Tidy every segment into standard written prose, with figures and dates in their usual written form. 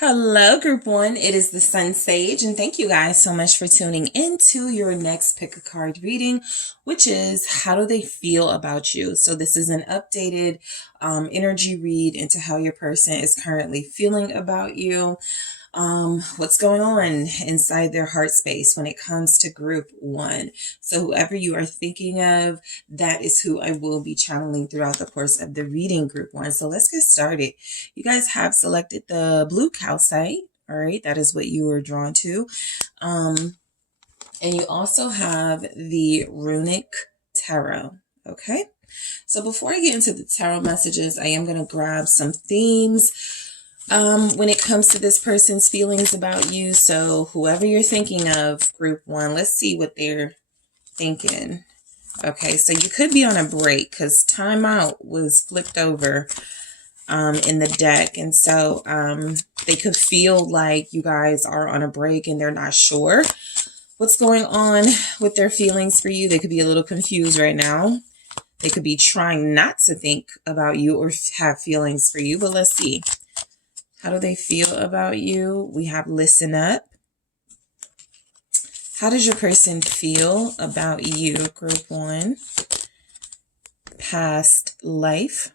Hello, Group 1. It is the SunSage, and thank you guys so much for tuning into your next pick a card reading, which is how do they feel about you? So this is an updated energy read into how your person is currently feeling about you. What's going on inside their heart space when it comes to Group 1. So whoever you are thinking of, that is who I will be channeling throughout the course of the reading, Group 1. So let's get started. You guys have selected the blue calcite. All right, that is what you were drawn to. And you also have the runic tarot. Okay, so before I get into the tarot messages, I am going to grab some themes when it comes to this person's feelings about you. So whoever you're thinking of, Group 1, let's see what they're thinking. Okay, so you could be on a break because timeout was flipped over in the deck. And so they could feel like you guys are on a break and they're not sure what's going on with their feelings for you. They could be a little confused right now. They could be trying not to think about you or have feelings for you, but let's see. How do they feel about you? We have listen up. How does your person feel about you, Group 1? Past life.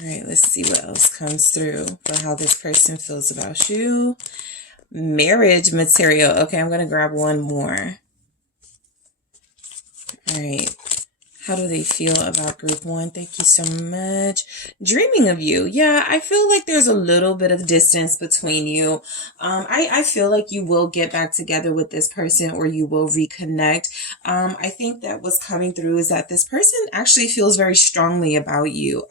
All right, let's see what else comes through for how this person feels about you. Marriage material. Okay, I'm going to grab one more. All right. How do they feel about Group 1? Thank you so much. Dreaming of you. Yeah, I feel like there's a little bit of distance between you. I feel like you will get back together with this person or you will reconnect. I think that what's coming through is that this person actually feels very strongly about you.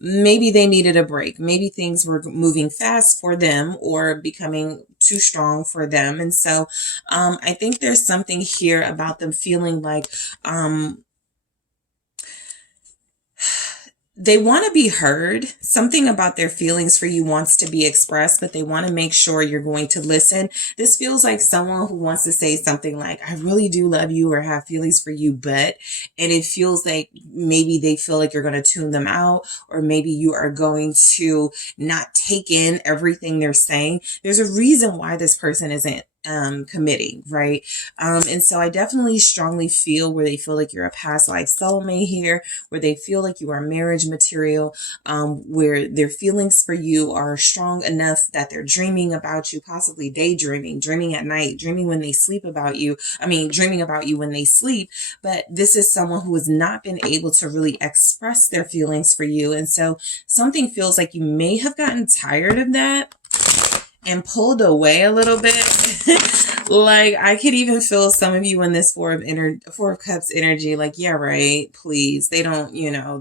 Maybe they needed a break. Maybe things were moving fast for them or becoming too strong for them. And so I think there's something here about them feeling like they want to be heard. Something about their feelings for you wants to be expressed, but they want to make sure you're going to listen. This feels like someone who wants to say something like, I really do love you or have feelings for you, but, and it feels like maybe they feel like you're going to tune them out, or maybe you are going to not take in everything they're saying. There's a reason why this person isn't committing, right? And so I definitely strongly feel where they feel like you're a past life soulmate here, where they feel like you are marriage material, where their feelings for you are strong enough that they're dreaming about you, possibly daydreaming, dreaming at night, dreaming when they sleep about you. Dreaming about you when they sleep. But this is someone who has not been able to really express their feelings for you. And so something feels like you may have gotten tired of that and pulled away a little bit. Like I could even feel some of you in this Four of Cups energy, like, yeah, right, please. They don't,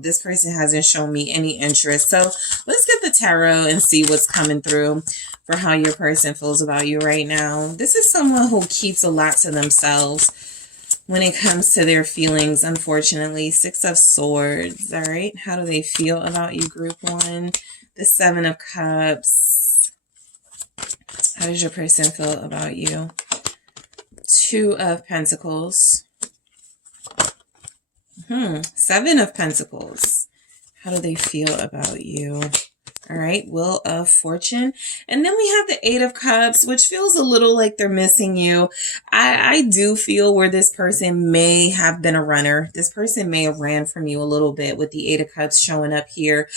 this person hasn't shown me any interest. So let's get the tarot and see what's coming through for how your person feels about you right now. This is someone who keeps a lot to themselves when it comes to their feelings, unfortunately. Six of Swords, all right? How do they feel about you, Group 1? The Seven of Cups. How does your person feel about you? Two of Pentacles. Seven of Pentacles. How do they feel about you? All right, Wheel of Fortune. And then we have the Eight of Cups, which feels a little like they're missing you. I do feel where this person may have been a runner. This person may have ran from you a little bit with the Eight of Cups showing up here.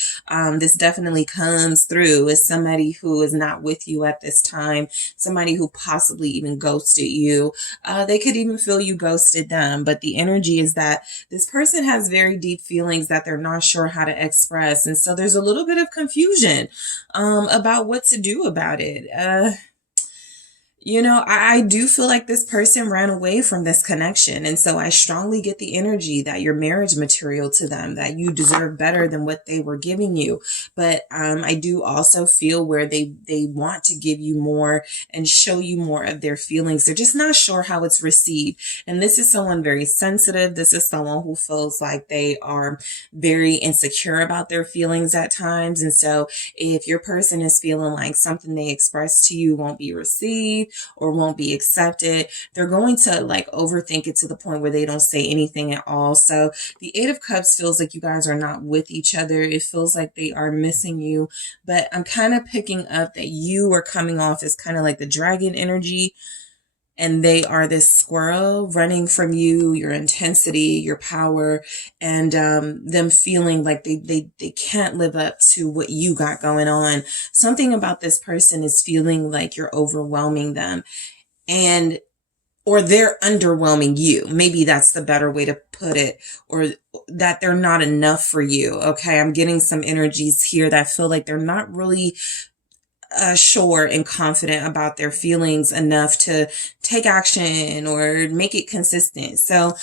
This definitely comes through as somebody who is not with you at this time, somebody who possibly even ghosted you. They could even feel you ghosted them, but the energy is that this person has very deep feelings that they're not sure how to express. And so there's a little bit of confusion about what to do about it. I do feel like this person ran away from this connection. And so I strongly get the energy that you're marriage material to them, that you deserve better than what they were giving you. But I do also feel where they want to give you more and show you more of their feelings. They're just not sure how it's received. And this is someone very sensitive. This is someone who feels like they are very insecure about their feelings at times. And so if your person is feeling like something they express to you won't be received, or won't be accepted. They're going to like overthink it to the point where they don't say anything at all. So the Eight of Cups feels like you guys are not with each other. It feels like they are missing you, but I'm kind of picking up that you are coming off as kind of like the dragon energy, and they are this squirrel running from you, your intensity, your power, and them feeling like they can't live up to what you got going on. Something about this person is feeling like you're overwhelming them, and or they're underwhelming you. Maybe that's the better way to put it, or that they're not enough for you. Okay, I'm getting some energies here that feel like they're not really sure and confident about their feelings enough to take action or make it consistent. So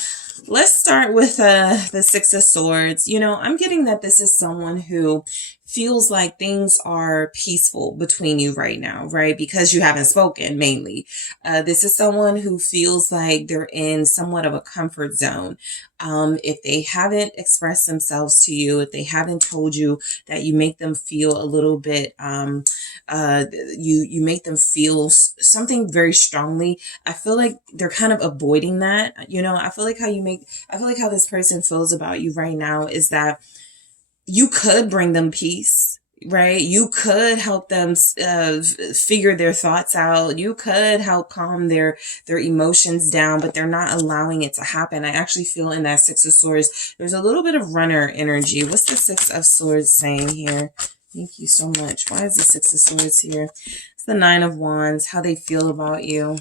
let's start with the Six of Swords. You know, I'm getting that this is someone who feels like things are peaceful between you right now, right? Because you haven't spoken mainly. This is someone who feels like they're in somewhat of a comfort zone. If they haven't expressed themselves to you, if they haven't told you that you make them feel a little bit, you make them feel something very strongly. I feel like they're kind of avoiding that. You know, I feel like how this person feels about you right now is that you could bring them peace, right? You could help them figure their thoughts out. You could help calm their emotions down, but they're not allowing it to happen. I actually feel in that Six of Swords, there's a little bit of runner energy. What's the Six of Swords saying here? Thank you so much. Why is the Six of Swords here? It's the Nine of Wands, how they feel about you.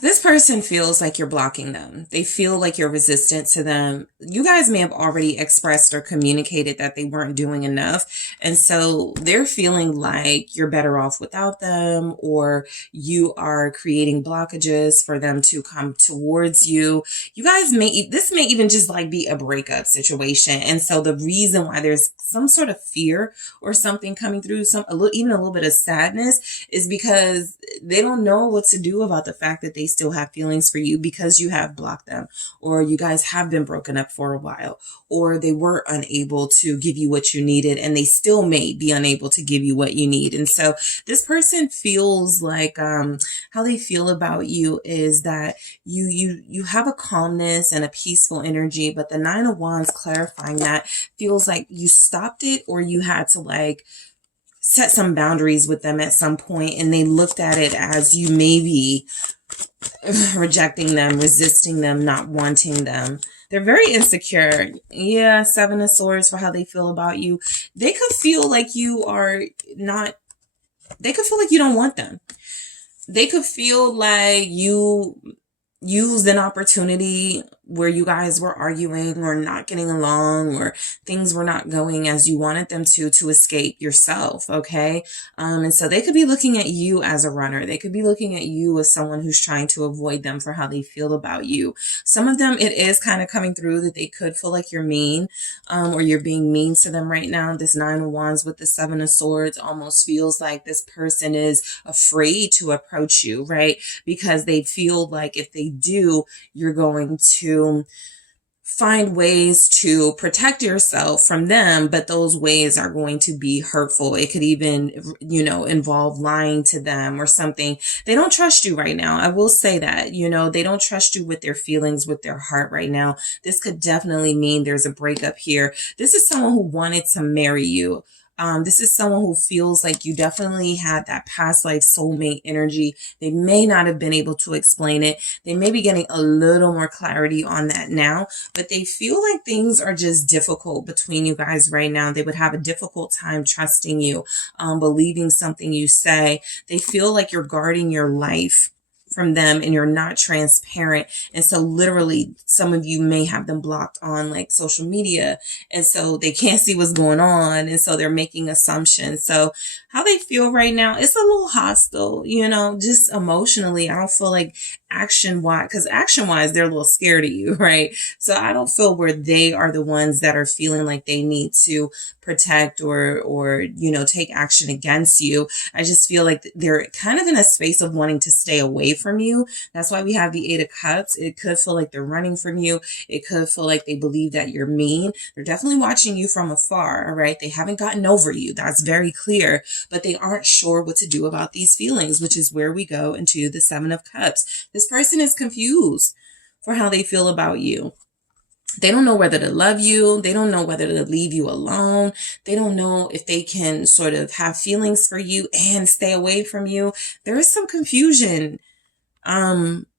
This person feels like you're blocking them. They feel like you're resistant to them. You guys may have already expressed or communicated that they weren't doing enough. And so they're feeling like you're better off without them, or you are creating blockages for them to come towards you. You guys this may even just like be a breakup situation. And so the reason why there's some sort of fear or something coming through, even a little bit of sadness, is because they don't know what to do about the fact that they still have feelings for you because you have blocked them, or you guys have been broken up for a while, or they were unable to give you what you needed, and they still may be unable to give you what you need. And so this person feels like how they feel about you is that you have a calmness and a peaceful energy, but the Nine of Wands clarifying that feels like you stopped it, or you had to like set some boundaries with them at some point, and they looked at it as you maybe rejecting them, resisting them, not wanting them. They're very insecure. Yeah, Seven of Swords for how they feel about you. They could feel like you are not, they could feel like you don't want them. They could feel like you used an opportunity where you guys were arguing or not getting along, or things were not going as you wanted them to escape yourself. Okay. And so they could be looking at you as a runner. They could be looking at you as someone who's trying to avoid them for how they feel about you. Some of them, it is kind of coming through that they could feel like you're mean, or you're being mean to them right now. This Nine of Wands with the Seven of Swords almost feels like this person is afraid to approach you, right? Because they feel like if they do, you're going to find ways to protect yourself from them, but those ways are going to be hurtful. It could even, involve lying to them or something. They don't trust you right now. I will say that, they don't trust you with their feelings, with their heart right now. This could definitely mean there's a breakup here. This is someone who wanted to marry you. This is someone who feels like you definitely had that past life soulmate energy. They may not have been able to explain it. They may be getting a little more clarity on that now, but they feel like things are just difficult between you guys right now. They would have a difficult time trusting you, believing something you say. They feel like you're guarding your life from them and you're not transparent. And so literally some of you may have them blocked on like social media, and so they can't see what's going on, and so they're making assumptions. So how they feel right now, it's a little hostile, just emotionally. I don't feel like action-wise, because action-wise, they're a little scared of you, right? So I don't feel where they are the ones that are feeling like they need to protect or take action against you. I just feel like they're kind of in a space of wanting to stay away from you. That's why we have the Eight of Cups. It could feel like they're running from you. It could feel like they believe that you're mean. They're definitely watching you from afar, all right? They haven't gotten over you. That's very clear, but they aren't sure what to do about these feelings, which is where we go into the Seven of Cups. This person is confused for how they feel about you. They don't know whether to love you. They don't know whether to leave you alone. They don't know if they can sort of have feelings for you and stay away from you. There is some confusion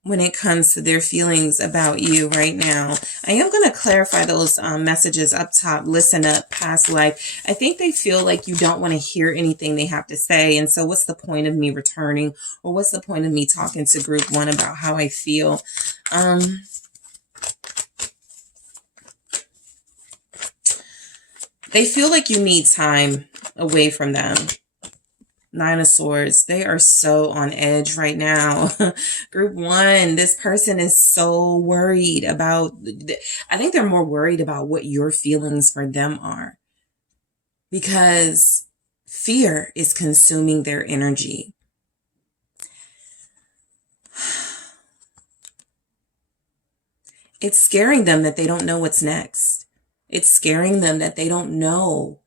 when it comes to their feelings about you right now. I am going to clarify those messages up top. Listen up, past life. I think they feel like you don't want to hear anything they have to say. And so what's the point of me returning? Or what's the point of me talking to group one about how I feel? They feel like you need time away from them. Nine of Swords. They are so on edge right now. Group one, this person is so worried about, I think they're more worried about what your feelings for them are. Because fear is consuming their energy. It's scaring them that they don't know what's next. It's scaring them that they don't know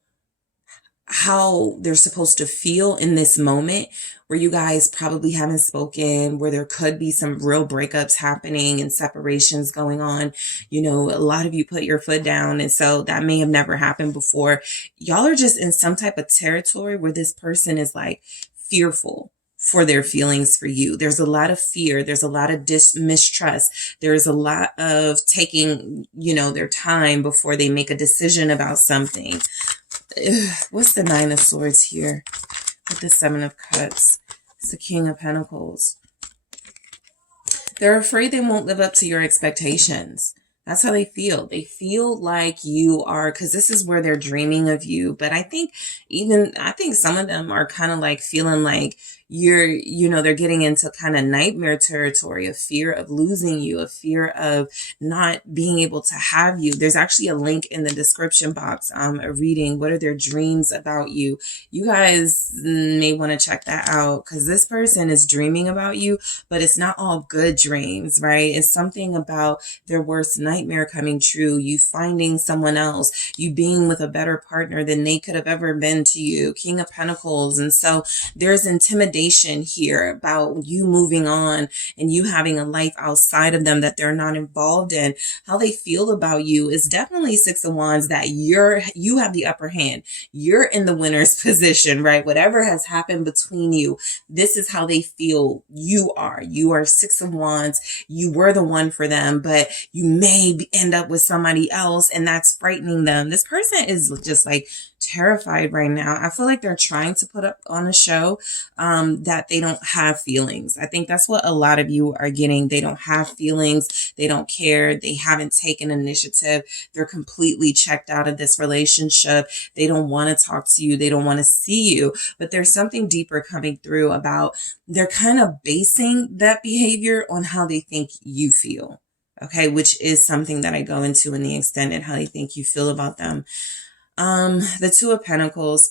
how they're supposed to feel in this moment where you guys probably haven't spoken, where there could be some real breakups happening and separations going on. A lot of you put your foot down, and so that may have never happened before. Y'all are just in some type of territory where this person is like fearful for their feelings for you. There's a lot of fear. There's a lot of mistrust. There's a lot of taking, their time before they make a decision about something. What's the Nine of Swords here with the Seven of Cups? It's the King of Pentacles. They're afraid they won't live up to your expectations. That's how they feel. They feel like you are, because this is where they're dreaming of you. But I think some of them are kind of like feeling like they're getting into kind of nightmare territory of fear of losing you, of fear of not being able to have you. There's actually a link in the description box, a reading. What are their dreams about you? You guys may want to check that out, because this person is dreaming about you, but it's not all good dreams, right? It's something about their worst nightmare coming true, you finding someone else, you being with a better partner than they could have ever been to you. King of Pentacles. And so there's intimidation here about you moving on and you having a life outside of them that they're not involved in. How they feel about you is definitely Six of Wands, that you have the upper hand. You're in the winner's position, right? Whatever has happened between you, this is how they feel you are. You are Six of Wands. You were the one for them, but you may end up with somebody else, and that's frightening them. This person is just like terrified right now. I feel like they're trying to put up on a show that they don't have feelings. I think that's what a lot of you are getting. They don't have feelings. They don't care. They haven't taken initiative. They're completely checked out of this relationship. They don't want to talk to you. They don't want to see you. But there's something deeper coming through about they're kind of basing that behavior on how they think you feel. Okay, which is something that I go into in the extended, how they think you feel about them. The Two of Pentacles,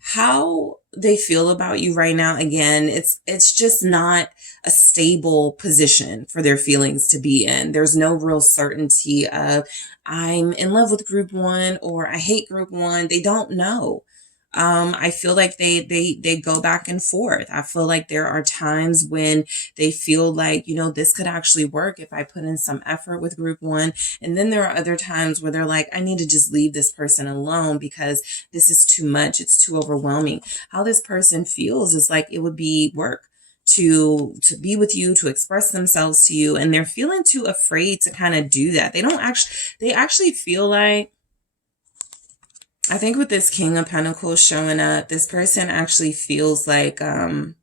how they feel about you right now. Again, it's just not a stable position for their feelings to be in. There's no real certainty of I'm in love with group one or I hate group one. They don't know. I feel like they go back and forth. I feel like there are times when they feel like, this could actually work if I put in some effort with group one. And then there are other times where they're like, I need to just leave this person alone because this is too much. It's too overwhelming. How this person feels is like it would be work to be with you, to express themselves to you. And they're feeling too afraid to kind of do that. They actually feel like, I think with this King of Pentacles showing up, this person actually feels like they're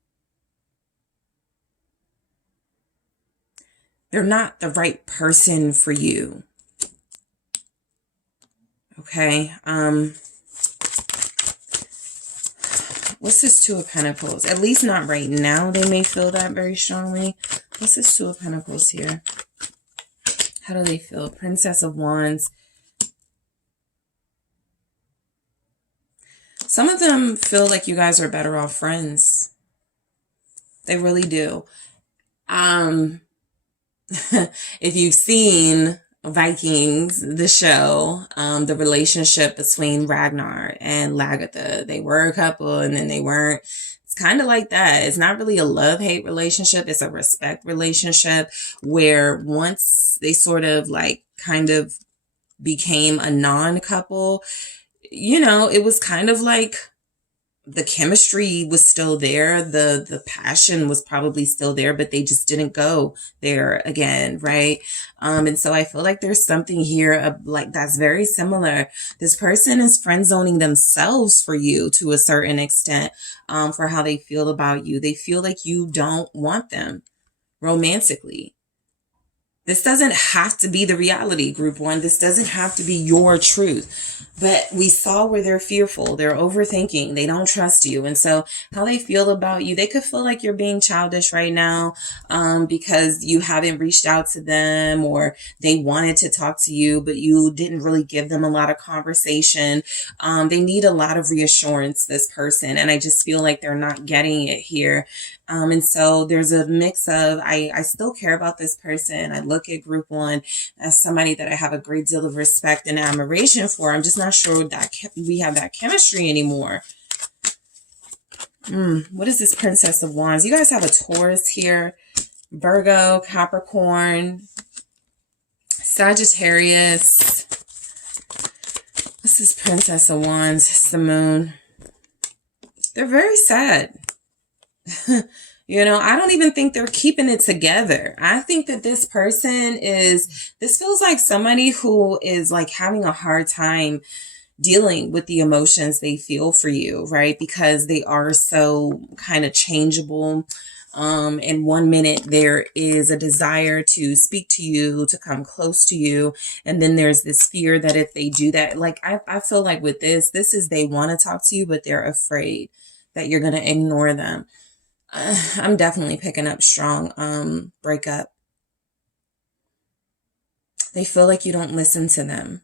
not the right person for you. Okay. What's this Two of Pentacles? At least not right now. They may feel that very strongly. What's this Two of Pentacles here? How do they feel? Princess of Wands. Some of them feel like you guys are better off friends. They really do. If you've seen Vikings, the show, the relationship between Ragnar and Lagertha, they were a couple and then they weren't. It's kind of like that. It's not really a love-hate relationship. It's a respect relationship where once they sort of like kind of became a non-couple, you know, it was kind of like the chemistry was still there. The passion was probably still there, but they just didn't go there again. Right. And so I feel like there's something here of like, that's very similar. This person is friend zoning themselves for you to a certain extent, for how they feel about you. They feel like you don't want them romantically. This doesn't have to be the reality, group one. This doesn't have to be your truth. But we saw where they're fearful. They're overthinking. They don't trust you. And so how they feel about you, they could feel like you're being childish right now, because you haven't reached out to them, or they wanted to talk to you, but you didn't really give them a lot of conversation. They need a lot of reassurance, this person. And I just feel like they're not getting it here. And so there's a mix of, I still care about this person. I look at group one as somebody that I have a great deal of respect and admiration for. I'm just not sure that we have that chemistry anymore. What is this Princess of Wands? You guys have a Taurus here. Virgo, Capricorn, Sagittarius. What's this Princess of Wands? It's the Moon. They're very sad. You know, I don't even think they're keeping it together. I think that this person this feels like somebody who is like having a hard time dealing with the emotions they feel for you, right? Because they are so kind of changeable. In 1 minute, there is a desire to speak to you, to come close to you. And then there's this fear that if they do that, like I feel like with this is they want to talk to you, but they're afraid that you're going to ignore them. I'm definitely picking up strong breakup. They feel like you don't listen to them.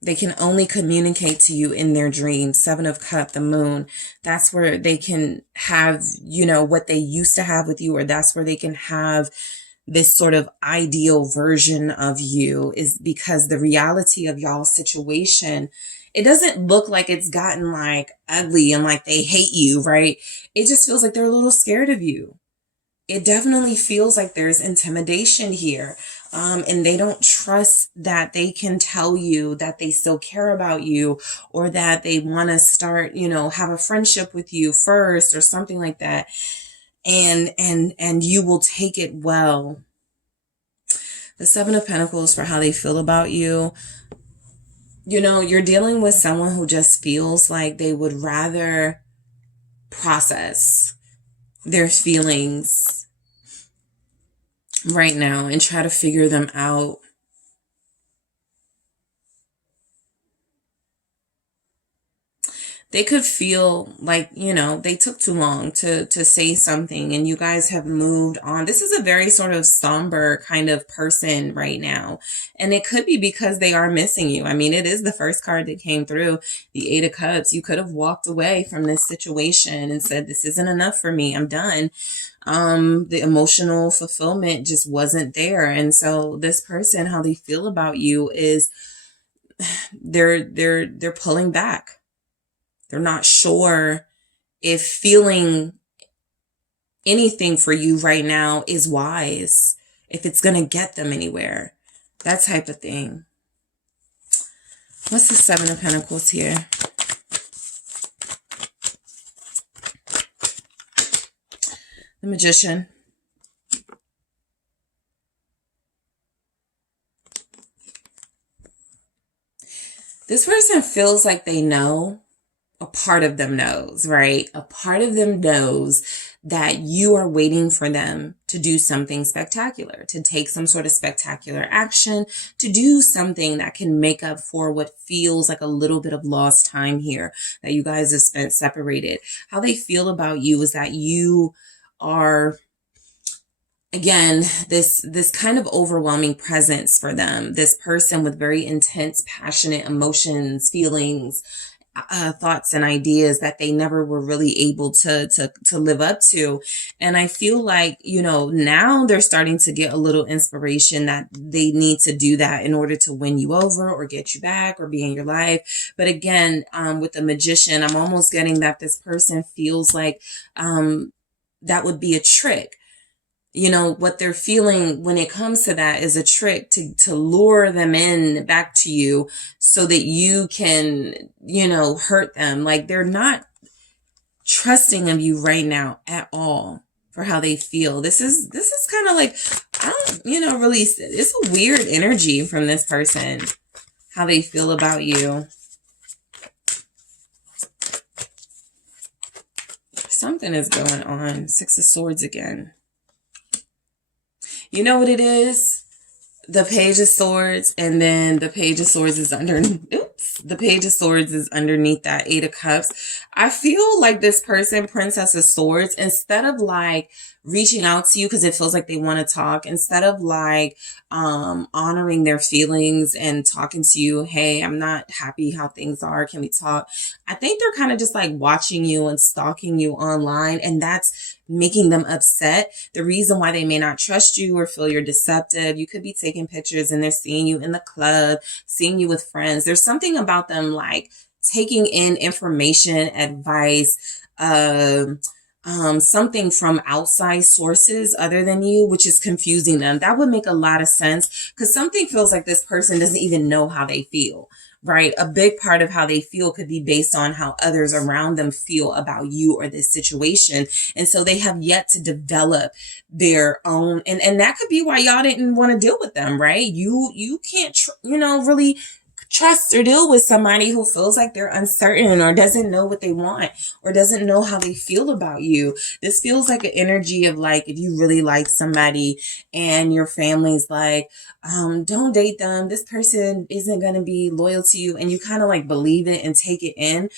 They can only communicate to you in their dreams. Seven of Cups, the Moon. That's where they can have, you know, what they used to have with you, or that's where they can have this sort of ideal version of you, is because the reality of y'all's situation, it doesn't look like it's gotten like ugly and like they hate you, right? It just feels like they're a little scared of you. It definitely feels like there's intimidation here. And they don't trust that they can tell you that they still care about you, or that they want to start, you know, have a friendship with you first or something like that. And you will take it well. The Seven of Pentacles for how they feel about you. You know, you're dealing with someone who just feels like they would rather process their feelings right now and try to figure them out. They could feel like, you know, they took too long to say something and you guys have moved on. This is a very sort of somber kind of person right now. And it could be because they are missing you. I mean, it is the first card that came through, the Eight of Cups. You could have walked away from this situation and said, this isn't enough for me. I'm done. The emotional fulfillment just wasn't there. And so this person, how they feel about you is they're pulling back. They're not sure if feeling anything for you right now is wise, if it's going to get them anywhere, that type of thing. What's the Seven of Pentacles here? The Magician. This person feels like they know. A part of them knows, right? A part of them knows that you are waiting for them to do something spectacular, to take some sort of spectacular action, to do something that can make up for what feels like a little bit of lost time here that you guys have spent separated. How they feel about you is that you are again, this kind of overwhelming presence for them, this person with very intense, passionate emotions, feelings, thoughts and ideas that they never were really able to live up to. And I feel like, you know, now they're starting to get a little inspiration that they need to do that in order to win you over or get you back or be in your life. But again, with the Magician, I'm almost getting that this person feels like that would be a trick. You know, what they're feeling when it comes to that is a trick to lure them in back to you so that you can, you know, hurt them. Like, they're not trusting of you right now at all for how they feel. This is kind of like, I don't, you know, really, it's a weird energy from this person, how they feel about you. Something is going on. Six of Swords again. You know what it is? The Page of Swords, and then the Page of Swords is the Page of Swords is underneath that Eight of Cups. I feel like this person, Princess of Swords, instead of like reaching out to you because it feels like they want to talk, instead of like honoring their feelings and talking to you, hey, I'm not happy how things are, can we talk? I think they're kind of just like watching you and stalking you online, and that's making them upset. The reason why they may not trust you or feel you're deceptive, you could be taking pictures and they're seeing you in the club, seeing you with friends. There's something about them like taking in information, advice, something from outside sources other than you, which is confusing them. That would make a lot of sense because something feels like this person doesn't even know how they feel, right? A big part of how they feel could be based on how others around them feel about you or this situation. And so they have yet to develop their own, and that could be why y'all didn't want to deal with them, right? You can't, really trust or deal with somebody who feels like they're uncertain or doesn't know what they want or doesn't know how they feel about you. This feels like an energy of like, if you really like somebody and your family's like, don't date them, this person isn't going to be loyal to you, and you kind of like believe it and take it in.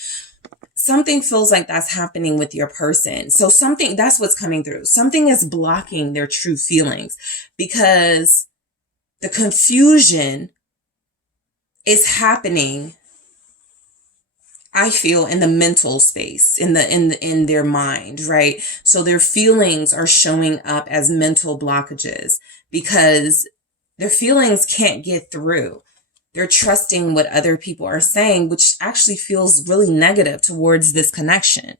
Something feels like that's happening with your person. So something, that's what's coming through. Something is blocking their true feelings because the confusion is happening, I feel, in the mental space, in their mind, right? So their feelings are showing up as mental blockages because their feelings can't get through. They're trusting what other people are saying, which actually feels really negative towards this connection.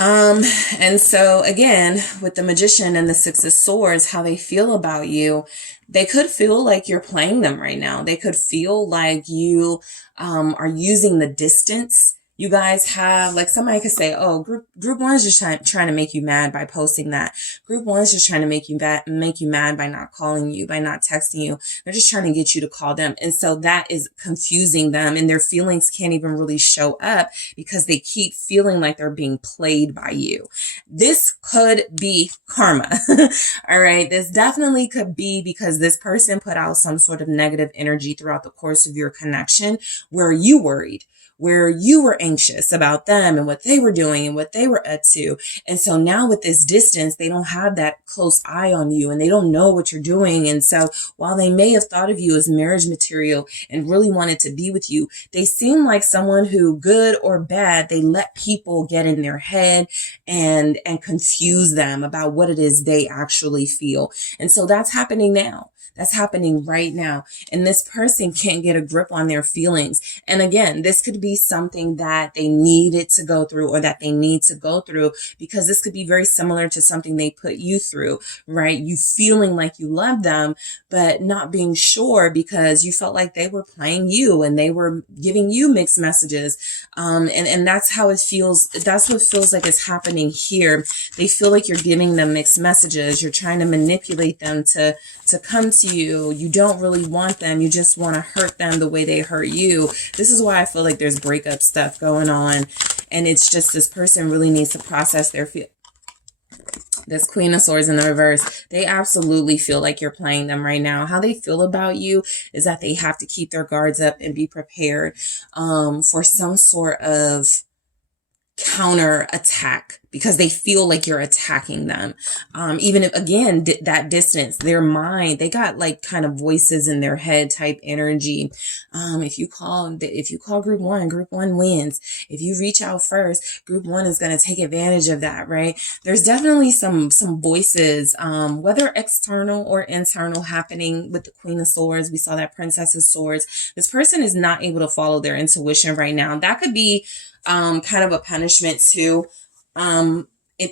And so again, with the Magician and the Six of Swords, how they feel about you, they could feel like you're playing them right now. They could feel like you are using the distance. You guys have, like, somebody could say, oh, group one is just trying to make you mad by posting that. Group one is just trying to make you mad by not calling you, by not texting you. They're just trying to get you to call them. And so that is confusing them, and their feelings can't even really show up because they keep feeling like they're being played by you. This could be karma. All right. This definitely could be because this person put out some sort of negative energy throughout the course of your connection where you worried, where you were anxious about them and what they were doing and what they were up to. And so now with this distance, they don't have that close eye on you and they don't know what you're doing. And so while they may have thought of you as marriage material and really wanted to be with you, they seem like someone who, good or bad, they let people get in their head and confuse them about what it is they actually feel. And so that's happening now. That's happening right now. And this person can't get a grip on their feelings. And again, this could be something that they needed to go through or that they need to go through, because this could be very similar to something they put you through, right? You feeling like you love them, but not being sure because you felt like they were playing you and they were giving you mixed messages. And that's how it feels. That's what feels like it's happening here. They feel like you're giving them mixed messages. You're trying to manipulate them to come to you. You don't really want them. You just want to hurt them the way they hurt you. This is why I feel like there's breakup stuff going on. And it's just this person really needs to process their feelings. This Queen of Swords in the reverse, they absolutely feel like you're playing them right now. How they feel about you is that they have to keep their guards up and be prepared for some sort of counter attack because they feel like you're attacking them. Even if, again, that distance, their mind, they got like kind of voices in their head type energy. If you call group one wins. If you reach out first, group one is going to take advantage of that, right? There's definitely some voices, whether external or internal, happening with the Queen of Swords. We saw that Princess of Swords. This person is not able to follow their intuition right now. That could be kind of a punishment too,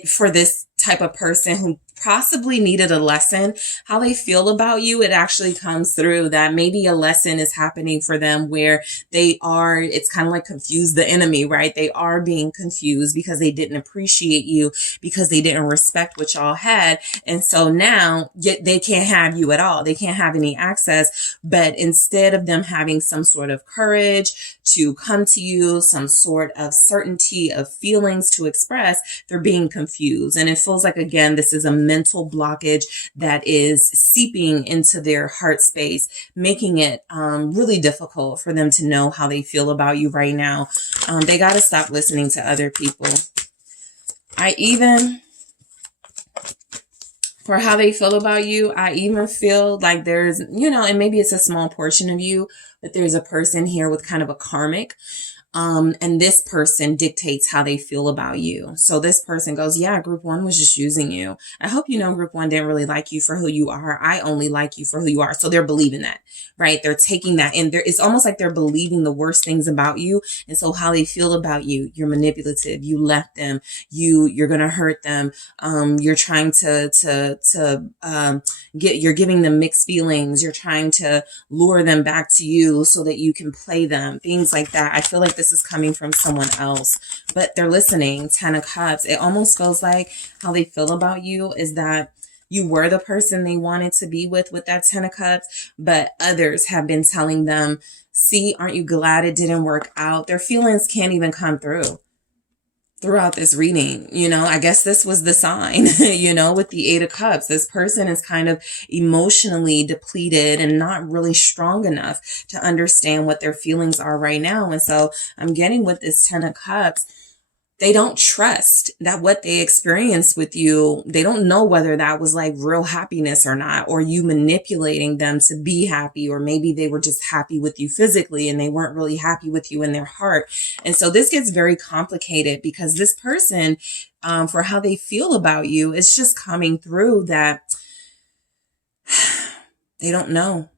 for this type of person who possibly needed a lesson. How they feel about you, it actually comes through that maybe a lesson is happening for them where it's kind of like confuse the enemy, right? They are being confused because they didn't appreciate you, because they didn't respect what y'all had. And so now they can't have you at all. They can't have any access. But instead of them having some sort of courage to come to you, some sort of certainty of feelings to express, they're being confused. And it feels like, again, this is a mental blockage that is seeping into their heart space, making it really difficult for them to know how they feel about you right now. They got to stop listening to other people. For how they feel about you, I even feel like there's, and maybe it's a small portion of you, but there's a person here with kind of a karmic. And this person dictates how they feel about you. So this person goes, yeah, group one was just using you. I hope you know group one didn't really like you for who you are. I only like you for who you are. So they're believing that, right? They're taking that in there. It's almost like they're believing the worst things about you. And so how they feel about you, you're manipulative. You left them. You're going to hurt them. You're trying you're giving them mixed feelings. You're trying to lure them back to you so that you can play them, things like that. I feel like this is coming from someone else, but they're listening. 10 of Cups. It almost feels like how they feel about you is that you were the person they wanted to be with that 10 of Cups, but others have been telling them, see, aren't you glad it didn't work out? Their feelings can't even come throughout this reading. I guess this was the sign, with the 8 of Cups. This person is kind of emotionally depleted and not really strong enough to understand what their feelings are right now. And so I'm getting with this 10 of Cups, they don't trust that what they experienced with you, they don't know whether that was like real happiness or not, or you manipulating them to be happy, or maybe they were just happy with you physically and they weren't really happy with you in their heart. And so this gets very complicated because this person, for how they feel about you, it's just coming through that they don't know.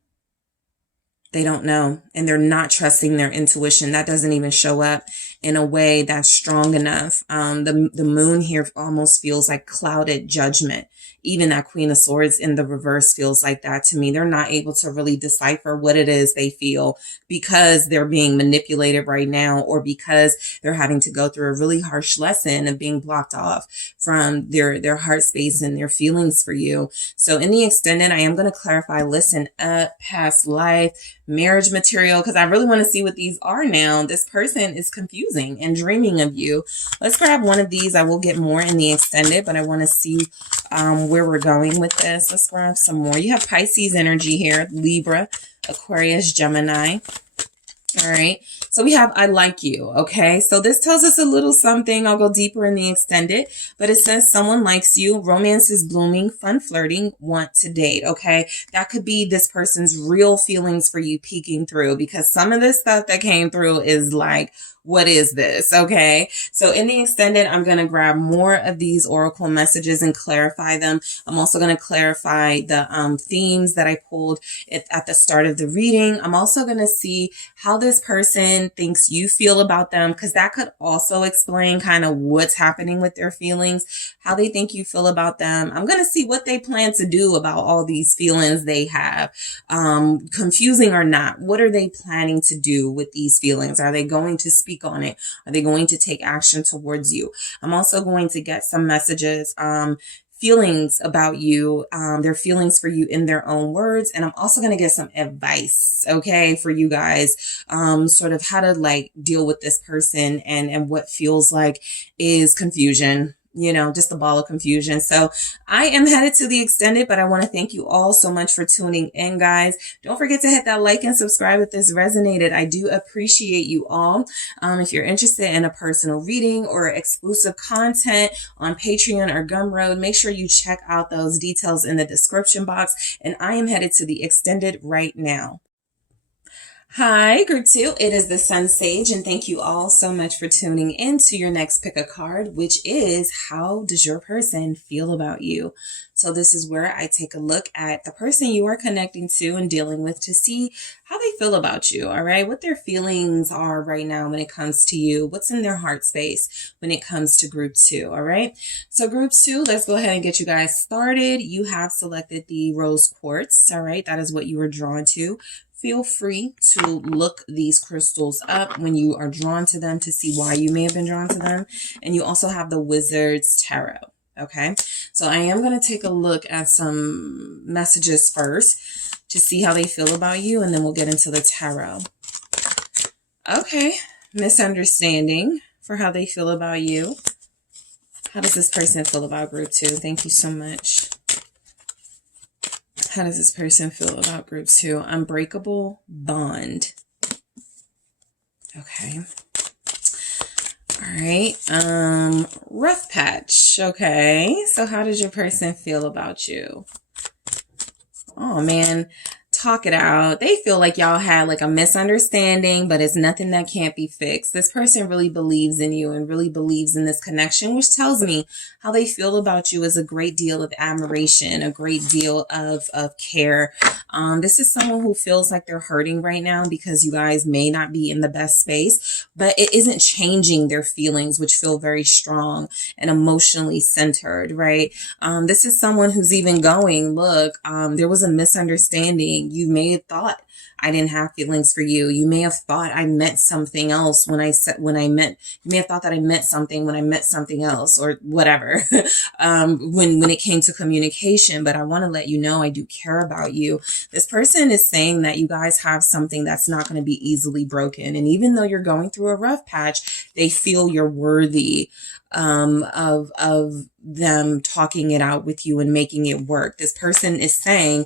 They don't know, and they're not trusting their intuition. That doesn't even show up in a way that's strong enough. The moon here almost feels like clouded judgment. Even that Queen of Swords in the reverse feels like that to me. They're not able to really decipher what it is they feel because they're being manipulated right now, or because they're having to go through a really harsh lesson of being blocked off from their heart space and their feelings for you. So in the extended, I am going to clarify, listen up, past life, marriage material, because I really want to see what these are now. This person is confusing and dreaming of you. Let's grab one of these. I will get more in the extended, but I want to see where we're going with this. Let's grab some more. You have Pisces energy here, Libra, Aquarius, Gemini. All right. So we have, I like you. Okay. So this tells us a little something. I'll go deeper in the extended, but it says someone likes you. Romance is blooming, fun flirting, want to date. Okay. That could be this person's real feelings for you peeking through, because some of this stuff that came through is like, what is this? Okay. So in the extended, I'm going to grab more of these oracle messages and clarify them. I'm also going to clarify the themes that I pulled at the start of the reading. I'm also going to see how this person thinks you feel about them, because that could also explain kind of what's happening with their feelings, how they think you feel about them. I'm going to see what they plan to do about all these feelings they have, confusing or not. What are they planning to do with these feelings? Are they going to speak on it? Are they going to take action towards you? I'm also going to get some messages, feelings about you, their feelings for you in their own words. And I'm also going to get some advice, okay, for you guys, sort of how to like deal with this person and what feels like is confusion, just a ball of confusion. So I am headed to the extended, but I want to thank you all so much for tuning in, guys. Don't forget to hit that like and subscribe if this resonated. I do appreciate you all. If you're interested in a personal reading or exclusive content on Patreon or Gumroad, make sure you check out those details in the description box. And I am headed to the extended right now. Hi, group 2. It is the SunSage, and thank you all so much for tuning in to your next pick a card, which is how does your person feel about you? So this is where I take a look at the person you are connecting to and dealing with to see how they feel about you, all right? What their feelings are right now when it comes to you. What's in their heart space when it comes to group 2, all right? So group 2, let's go ahead and get you guys started. You have selected the rose quartz, all right? That is what you were drawn to. Feel free to look these crystals up when you are drawn to them to see why you may have been drawn to them. And you also have the Wizard's Tarot. Okay, so I am going to take a look at some messages first to see how they feel about you, and then we'll get into the tarot. Okay, misunderstanding for how they feel about you. How does this person feel about group 2? Thank you so much. How does this person feel about group 2? Unbreakable bond. Okay. All right. Rough patch. Okay. So how does your person feel about you? Oh, man. Talk it out. They feel like y'all had like a misunderstanding, but it's nothing that can't be fixed. This person really believes in you and really believes in this connection, which tells me how they feel about you is a great deal of admiration, a great deal of care. This is someone who feels like they're hurting right now because you guys may not be in the best space, but it isn't changing their feelings, which feel very strong and emotionally centered, right? This is someone who's even going, look, there was a misunderstanding. You may have thought I didn't have feelings for you. You may have thought I meant something else you may have thought that I meant something when I meant something else or whatever, when it came to communication. But I want to let you know I do care about you. This person is saying that you guys have something that's not going to be easily broken. And even though you're going through a rough patch, they feel you're worthy of them talking it out with you and making it work. This person is saying,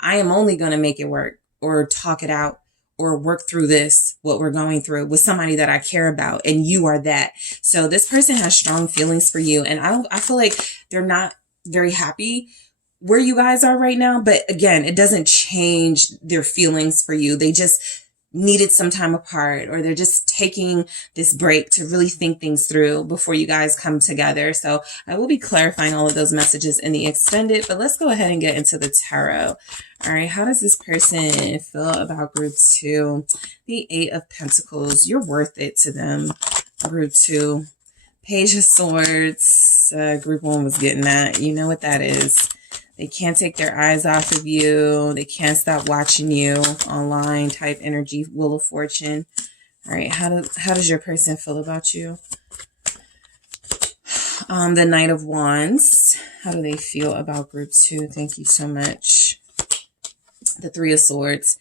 I am only going to make it work or talk it out or work through this, what we're going through with somebody that I care about. And you are that. So this person has strong feelings for you. And I feel like they're not very happy where you guys are right now. But again, it doesn't change their feelings for you. They just needed some time apart, or they're just taking this break to really think things through before you guys come together. So I will be clarifying all of those messages in the extended, but let's go ahead and get into the tarot. All right. How does this person feel about group 2? The 8 of Pentacles. You're worth it to them. Group 2. Page of Swords. Group 1 was getting that. You know what that is. They can't take their eyes off of you. They can't stop watching you. Online type energy. Wheel of Fortune. All right. How does your person feel about you? The Knight of Wands. How do they feel about group 2? Thank you so much. The 3 of Swords.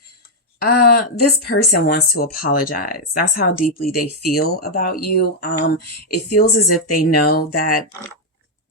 This person wants to apologize. That's how deeply they feel about you. It feels as if they know that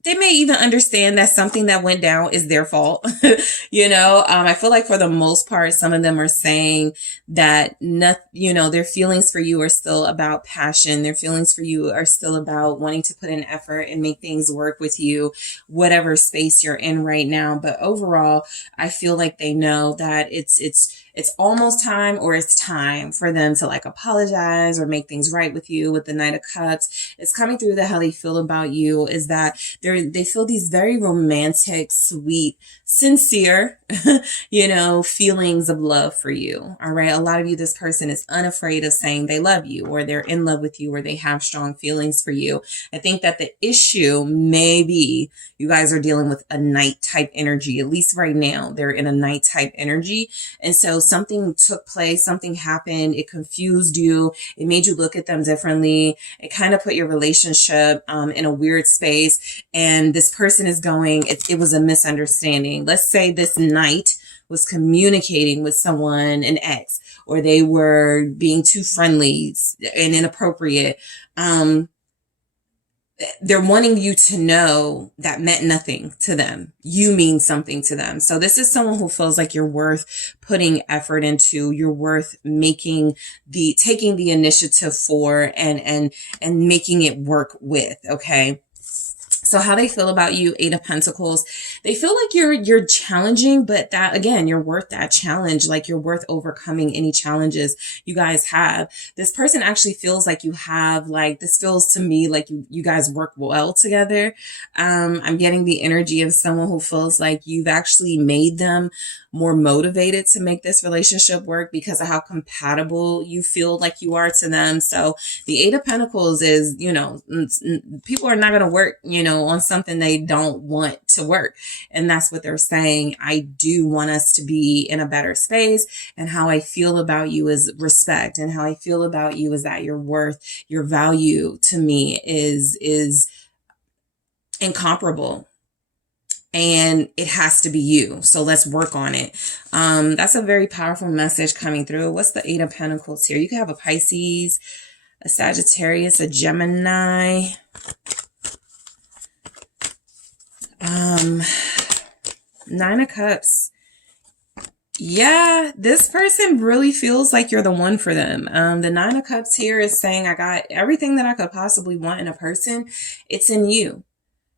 they may even understand that something that went down is their fault. I feel like for the most part, some of them are saying that, their feelings for you are still about passion. Their feelings for you are still about wanting to put in effort and make things work with you, whatever space you're in right now. But overall, I feel like they know that it's almost time, or it's time for them to like apologize or make things right with you. With the Knight of Cups, it's coming through that how they feel about you is that they feel these very romantic, sweet, sincere, feelings of love for you. All right. A lot of you, this person is unafraid of saying they love you, or they're in love with you, or they have strong feelings for you. I think that the issue may be you guys are dealing with a night type energy. At least right now, they're in a night type energy. And so something took place, something happened. It confused you. It made you look at them differently. It kind of put your relationship in a weird space. And this person is going, it was a misunderstanding. Let's say this knight was communicating with someone, an ex, or they were being too friendly and inappropriate. they're wanting you to know that meant nothing to them. You mean something to them. So this is someone who feels like you're worth putting effort into, you're worth taking the initiative for and making it work with. Okay. So how they feel about you, Eight of Pentacles, they feel like you're challenging, but that again, you're worth that challenge. Like you're worth overcoming any challenges you guys have. This person actually feels like you have, like, this feels to me like you guys work well together. I'm getting the energy of someone who feels like you've actually made them more motivated to make this relationship work because of how compatible you feel like you are to them. So the Eight of Pentacles is, people are not going to work, on something they don't want to work. And that's what they're saying. I do want us to be in a better space. And how I feel about you is respect. And how I feel about you is that your worth, your value to me is incomparable. And it has to be you. So let's work on it. That's a very powerful message coming through. What's the Eight of Pentacles here? You can have a Pisces, a Sagittarius, a Gemini. Nine of Cups. Yeah, this person really feels like you're the one for them. The Nine of Cups here is saying, I got everything that I could possibly want in a person. It's in you.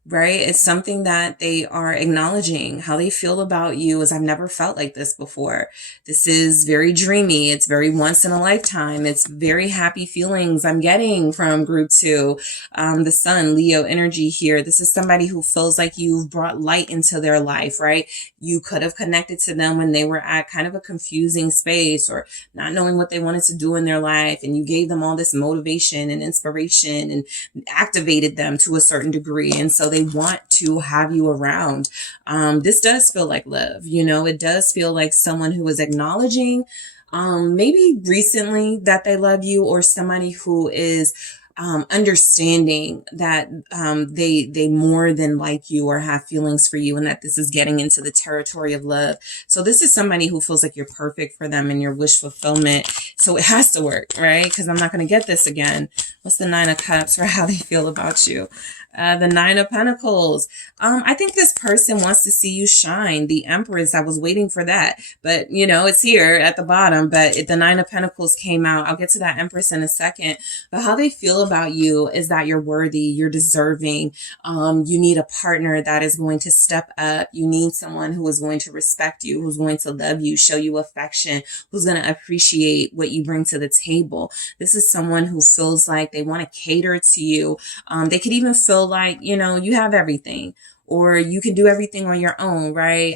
Right? It's something that they are acknowledging. How they feel about you is, I've never felt like this before. This is very dreamy. It's very once in a lifetime. It's very happy feelings I'm getting from group two. The Sun, Leo energy here. This is somebody who feels like you've brought light into their life, right? You could have connected to them when they were at kind of a confusing space or not knowing what they wanted to do in their life. And you gave them all this motivation and inspiration and activated them to a certain degree. And so they want to have you around. This does feel like love. It does feel like someone who is acknowledging, maybe recently, that they love you, or somebody who is understanding that they more than like you or have feelings for you, and that this is getting into the territory of love. So this is somebody who feels like you're perfect for them and your wish fulfillment. So it has to work, right? Because I'm not going to get this again. What's the Nine of Cups for how they feel about you? The Nine of Pentacles. I think this person wants to see you shine. The Empress, I was waiting for that, but it's here at the bottom, but the Nine of Pentacles came out. I'll get to that Empress in a second, but how they feel about you is that you're worthy, you're deserving. You need a partner that is going to step up. You need someone who is going to respect you, who's going to love you, show you affection, who's going to appreciate what you bring to the table. This is someone who feels like they want to cater to you. They could even feel like, you have everything, or you can do everything on your own, right?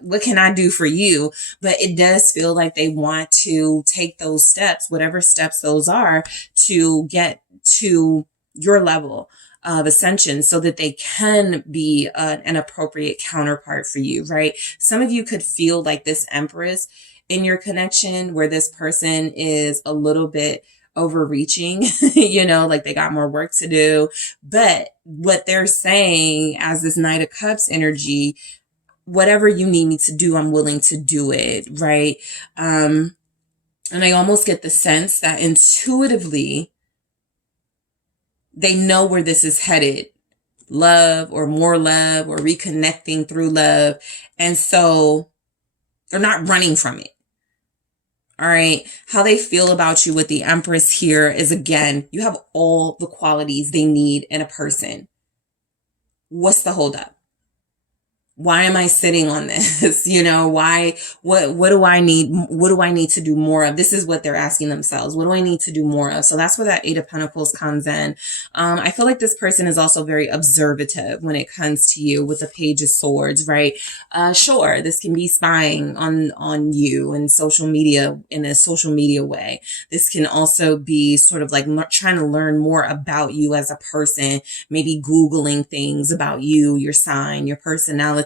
What can I do for you? But it does feel like they want to take those steps, whatever steps those are, to get to your level of ascension so that they can be an appropriate counterpart for you, right? Some of you could feel like this Empress in your connection, where this person is a little bit overreaching, like they got more work to do. But what they're saying as this Knight of Cups energy, whatever you need me to do, I'm willing to do it, right? And I almost get the sense that intuitively they know where this is headed. Love, or more love, or reconnecting through love. And so they're not running from it. All right. How they feel about you with the Empress here is, again, you have all the qualities they need in a person. What's the holdup? Why am I sitting on this? What do I need? What do I need to do more of? This is what they're asking themselves. What do I need to do more of? So that's where that Eight of Pentacles comes in. I feel like this person is also very observative when it comes to you with the Page of Swords, right? Sure, this can be spying on you and social media in a social media way. This can also be sort of like trying to learn more about you as a person, maybe Googling things about you, your sign, your personality.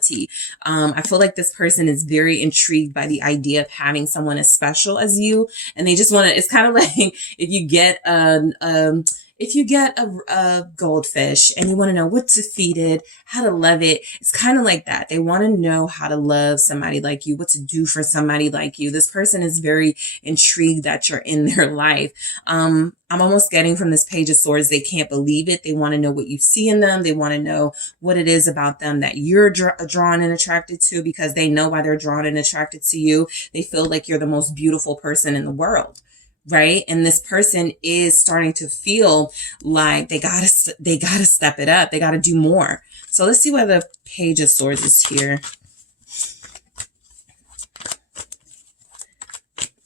I feel like this person is very intrigued by the idea of having someone as special as you, and they just want to, it's kind of like if you get if you get a goldfish and you want to know what to feed it, how to love it, it's kind of like that. They want to know how to love somebody like you, what to do for somebody like you. This person is very intrigued that you're in their life. I'm almost getting from this Page of Swords, they can't believe it. They want to know what you see in them. They want to know what it is about them that you're drawn and attracted to, because they know why they're drawn and attracted to you. They feel like you're the most beautiful person in the world. Right. And this person is starting to feel like they gotta step it up. They gotta do more. So let's see where the Page of Swords is here.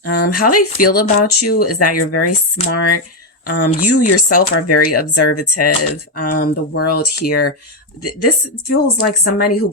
How they feel about you is that you're very smart. You yourself are very observative. The world here, this feels like somebody who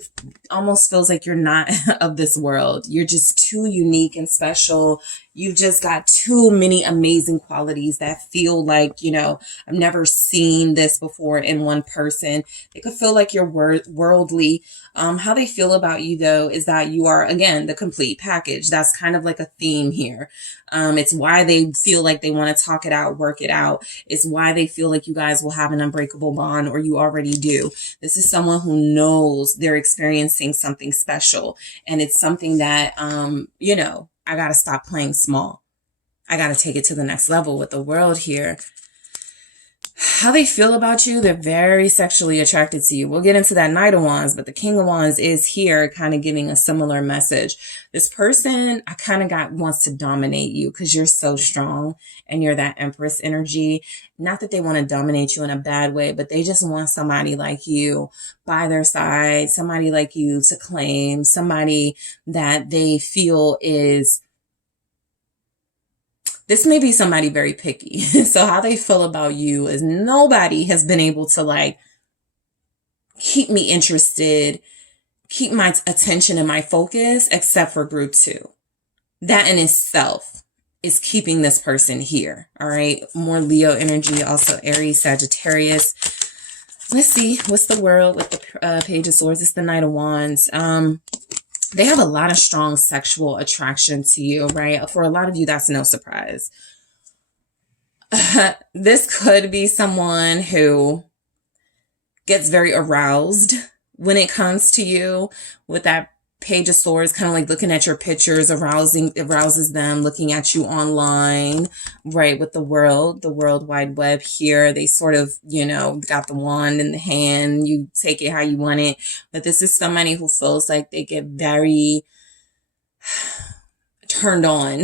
almost feels like you're not of this world. You're just too unique and special. You've just got too many amazing qualities that feel like, you know, I've never seen this before in one person. They could feel like you're worldly. How they feel about you, though, is that you are, again, the complete package. That's kind of like a theme here. It's why they feel like they want to talk it out, work it out. It's why they feel like you guys will have an unbreakable bond, or you already do. This is someone who knows they're experiencing something special. And it's something that, you know, I got to stop playing small. I got to take it to the next level with the world here. How they feel about you, they're very sexually attracted to you. We'll get into that Knight of Wands, but the King of Wands is here kind of giving a similar message. This person, I kind of wants to dominate you because you're so strong and you're that Empress energy. Not that they want to dominate you in a bad way, but they just want somebody like you by their side, somebody like you to claim, somebody that they feel is... This may be somebody very picky. So how they feel about you is nobody has been able to like keep me interested, keep my attention and my focus except for group 2. That in itself is keeping this person here. All right. More Leo energy, also Aries, Sagittarius. Let's see. What's the world with the Page of Swords? It's the Knight of Wands. They have a lot of strong sexual attraction to you, right? For a lot of you, that's no surprise. This could be someone who gets very aroused when it comes to you with that Page of Swords, kind of like looking at your pictures, arouses them, looking at you online, right? With the World Wide Web here. They sort of, you know, got the wand in the hand. You take it how you want it. But this is somebody who feels like they get very turned on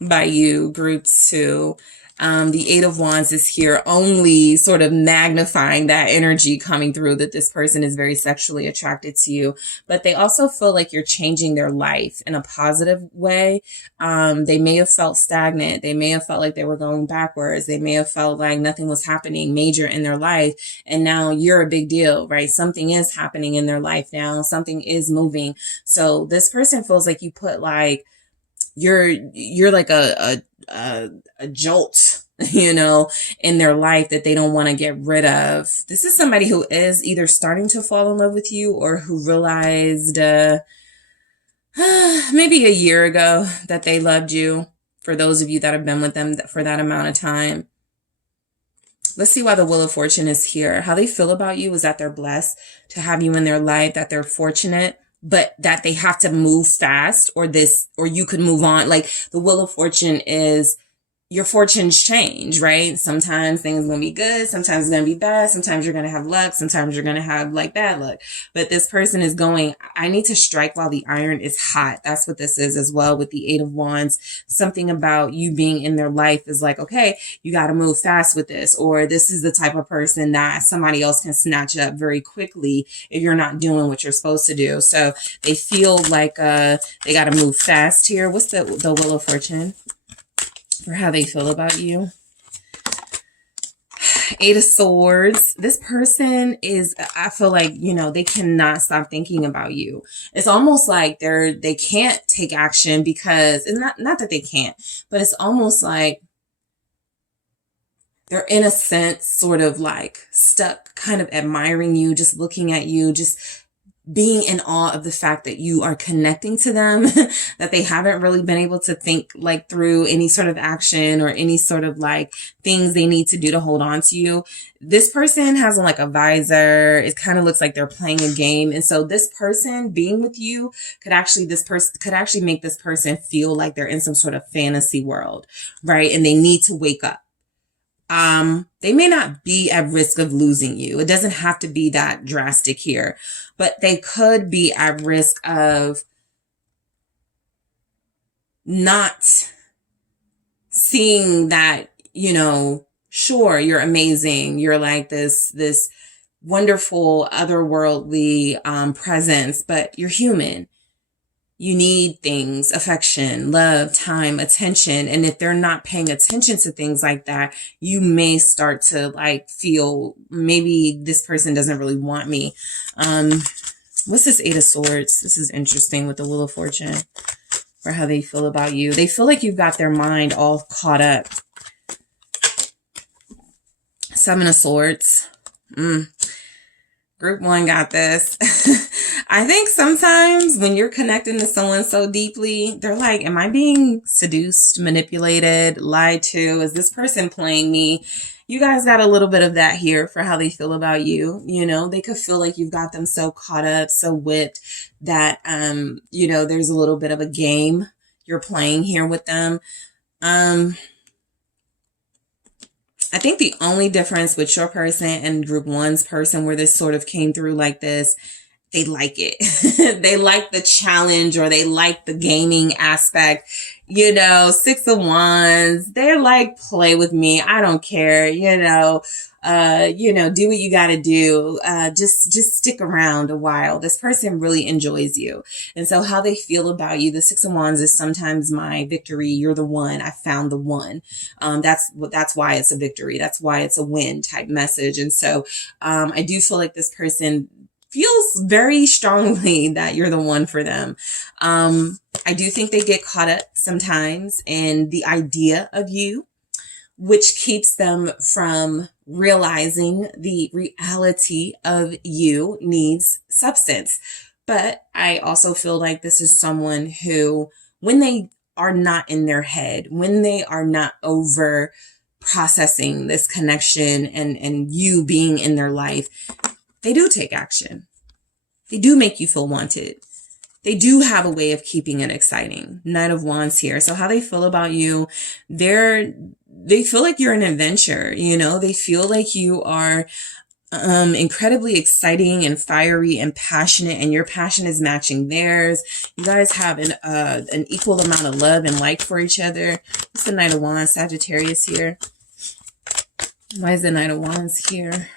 by you, group 2. The Eight of Wands is here, only sort of magnifying that energy coming through, that this person is very sexually attracted to you, but they also feel like you're changing their life in a positive way. They may have felt stagnant. They may have felt like they were going backwards. They may have felt like nothing was happening major in their life. And now you're a big deal, right? Something is happening in their life now. Something is moving. So this person feels like you put like, you're like a jolt, you know, in their life that they don't want to get rid of. This is somebody who is either starting to fall in love with you or who realized maybe a year ago that they loved you, for those of you that have been with them for that amount of time. Let's see why the Wheel of Fortune is here. How they feel about you is that they're blessed to have you in their life, that they're fortunate, but that they have to move fast, or you could move on. Like the Wheel of Fortune is your fortunes change, right? Sometimes things are going to be good. Sometimes it's going to be bad. Sometimes you're going to have luck. Sometimes you're going to have like bad luck. But this person is going, I need to strike while the iron is hot. That's what this is as well with the Eight of Wands. Something about you being in their life is like, okay, you got to move fast with this, or this is the type of person that somebody else can snatch up very quickly if you're not doing what you're supposed to do. So they feel like they got to move fast here. What's the Wheel of Fortune for how they feel about you? Eight of Swords. This person is, I feel like, you know, they cannot stop thinking about you. It's almost like they can't take action because it's not that they can't, but it's almost like they're in a sense sort of like stuck, kind of admiring you, just looking at you, just being in awe of the fact that you are connecting to them, that they haven't really been able to think like through any sort of action or any sort of like things they need to do to hold on to you. This person has on like a visor. It kind of looks like they're playing a game. And so this person being with you could actually make this person feel like they're in some sort of fantasy world, right? And they need to wake up. They may not be at risk of losing you. It doesn't have to be that drastic here, but they could be at risk of not seeing that, sure, you're amazing. You're like this wonderful otherworldly, presence, but you're human. You need things, affection, love, time, attention. And if they're not paying attention to things like that, you may start to like feel maybe this person doesn't really want me. What's this Eight of Swords? This is interesting with the Wheel of Fortune for how they feel about you. They feel like you've got their mind all caught up. Seven of Swords. Group one got this. I think sometimes when you're connecting to someone so deeply, they're like, am I being seduced, manipulated, lied to? Is this person playing me? You guys got a little bit of that here for how they feel about you. They could feel like you've got them so caught up, so whipped that, there's a little bit of a game you're playing here with them. I think the only difference with your person and group one's person where this sort of came through like this, they like it. They like the challenge, or they like the gaming aspect. Six of Wands, they're like, play with me. I don't care. Do what you got to do. Just stick around a while. This person really enjoys you. And so how they feel about you, the Six of Wands is sometimes my victory. You're the one. I found the one. That's why it's a victory. That's why it's a win type message. And so, I do feel like this person feels very strongly that you're the one for them. I do think they get caught up sometimes in the idea of you, which keeps them from realizing the reality of you needs substance. But I also feel like this is someone who, when they are not in their head, when they are not over processing this connection and you being in their life, they do take action. They do make you feel wanted. They do have a way of keeping it exciting. Knight of Wands here. So how they feel about you, they feel like you're an adventure. They feel like you are incredibly exciting and fiery and passionate, and your passion is matching theirs. You guys have an equal amount of love and like for each other. What's the Knight of Wands? Sagittarius here. Why is the Knight of Wands here?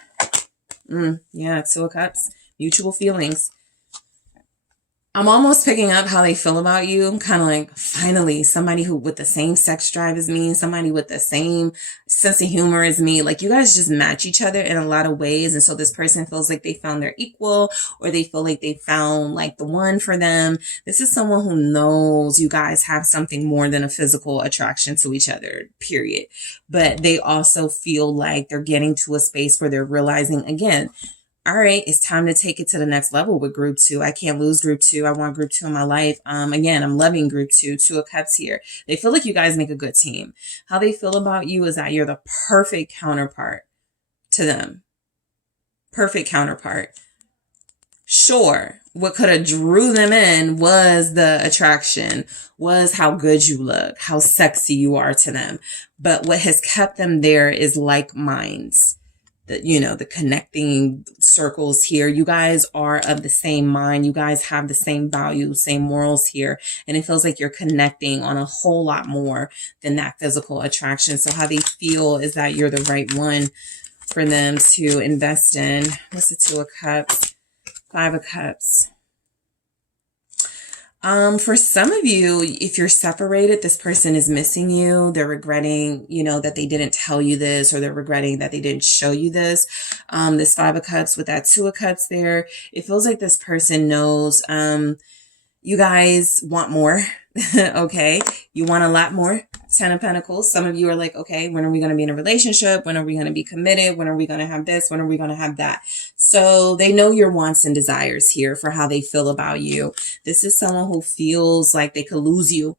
Yeah, Two of Cups. Mutual feelings. I'm almost picking up how they feel about you. I'm kind of like, finally, somebody who with the same sex drive as me, somebody with the same sense of humor as me. Like, you guys just match each other in a lot of ways. And so this person feels like they found their equal, or they feel like they found like the one for them. This is someone who knows you guys have something more than a physical attraction to each other, period. But they also feel like they're getting to a space where they're realizing, again, all right, it's time to take it to the next level with group two. I can't lose group two. I want group two in my life. Again, I'm loving group two. Two of Cups here. They feel like you guys make a good team. How they feel about you is that you're the perfect counterpart to them. Perfect counterpart. Sure, what could have drew them in was the attraction, was how good you look, how sexy you are to them. But what has kept them there is like minds. The connecting circles here. You guys are of the same mind. You guys have the same values, same morals here. And it feels like you're connecting on a whole lot more than that physical attraction. So how they feel is that you're the right one for them to invest in. What's the Two of Cups? Five of Cups. For some of you, if you're separated, this person is missing you. They're regretting, that they didn't tell you this, or they're regretting that they didn't show you this. This Five of Cups with that Two of Cups there, it feels like this person knows, you guys want more Okay. You want a lot more. 10 of Pentacles. Some of you are like, okay, when are we going to be in a relationship? When are we going to be committed? When are we going to have this? When are we going to have that? So they know your wants and desires here for how they feel about you. This is someone who feels like they could lose you.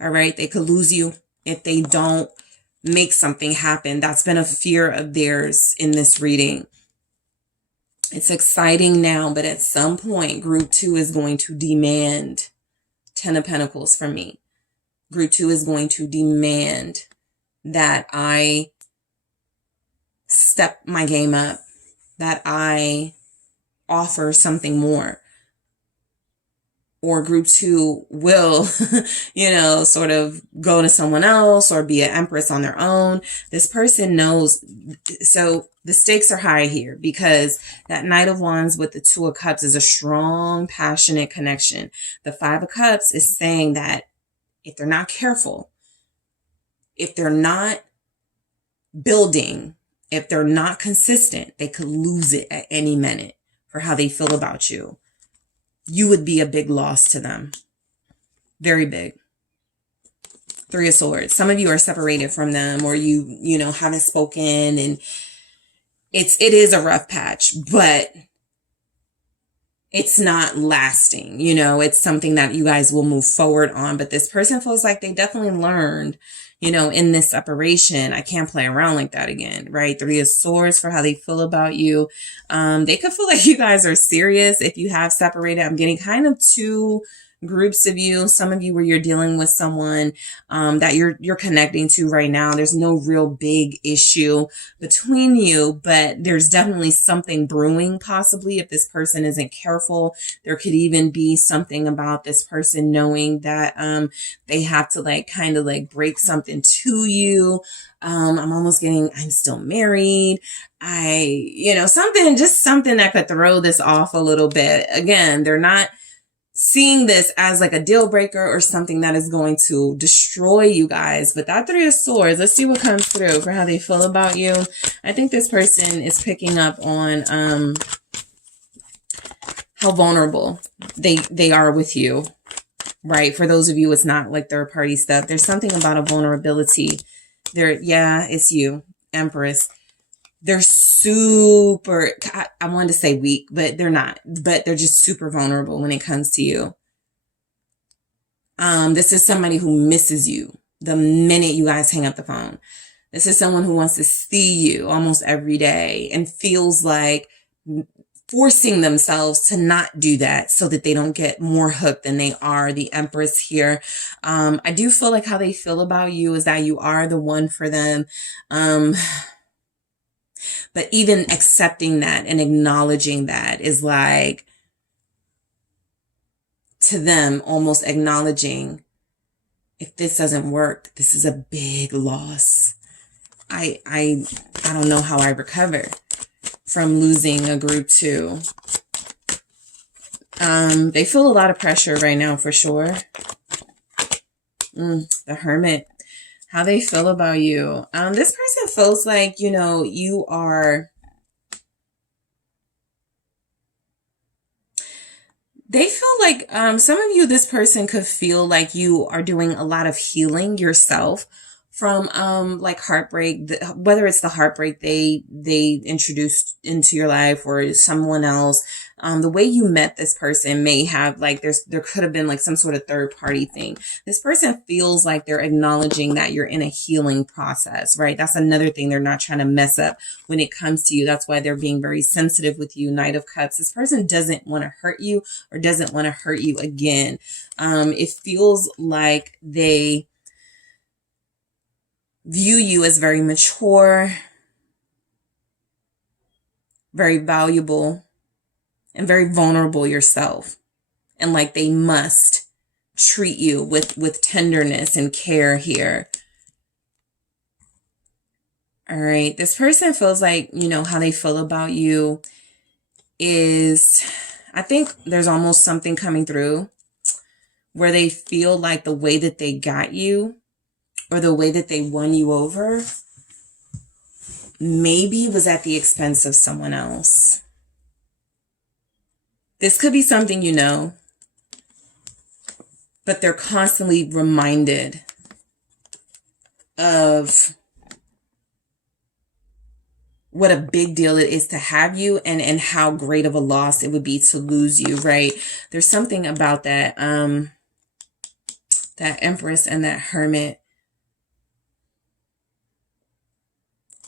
All right. They could lose you if they don't make something happen. That's been a fear of theirs in this reading. It's exciting now, but at some point, group 2 is going to demand 10 of Pentacles from me. Group 2 is going to demand that I step my game up, that I offer something more. Or group 2 will, sort of go to someone else or be an empress on their own. This person knows. So the stakes are high here because that Knight of Wands with the 2 of Cups is a strong, passionate connection. The 5 of Cups is saying that if they're not careful, if they're not building, if they're not consistent, they could lose it at any minute for how they feel about you. You would be a big loss to them. Very big. 3 of Swords. Some of you are separated from them, or you haven't spoken, and it is a rough patch, but it's not lasting. It's something that you guys will move forward on. But this person feels like they definitely learned, in this separation, I can't play around like that again, right? 3 of Swords for how they feel about you. They could feel like you guys are serious if you have separated. I'm getting kind of 2 groups of you. Some of you where you're dealing with someone that you're connecting to right now. There's no real big issue between you, but there's definitely something brewing possibly if this person isn't careful. There could even be something about this person knowing that they have to kind of break something to you. I'm almost getting, I'm still married. Something that could throw this off a little bit. Again, they're not seeing this as a deal breaker or something that is going to destroy you guys. But that 3 of Swords, let's see what comes through for how they feel about you. I think this person is picking up on how vulnerable they are with you, right? For those of you, it's not third party stuff. There's something about a vulnerability. It's you, Empress. They're super, I wanted to say weak, but they're not, but they're just super vulnerable when it comes to you. This is somebody who misses you the minute you guys hang up the phone. This is someone who wants to see you almost every day and feels like forcing themselves to not do that so that they don't get more hooked than they are. The Empress here. I do feel like how they feel about you is that you are the one for them. But even accepting that and acknowledging that is to them, almost acknowledging if this doesn't work, this is a big loss. I don't know how I recover from losing a group 2. They feel a lot of pressure right now for sure. The Hermit. How they feel about you. This person feels like, you are, they feel like, some of you, this person could feel like you are doing a lot of healing yourself from, heartbreak, whether it's the heartbreak they introduced into your life or someone else. The way you met this person may have there could have been some sort of third party thing. This person feels like they're acknowledging that you're in a healing process, right? That's another thing they're not trying to mess up when it comes to you. That's why they're being very sensitive with you. Knight of Cups. This person doesn't want to hurt you or doesn't want to hurt you again. It feels like they view you as very mature, very valuable, and very vulnerable yourself. And they must treat you with tenderness and care here. All right. This person feels like, how they feel about you is, I think there's almost something coming through where they feel like the way that they got you or the way that they won you over maybe was at the expense of someone else. This could be something but but they're constantly reminded of what a big deal it is to have you, and how great of a loss it would be to lose you, right? There's something about that, that Empress and that Hermit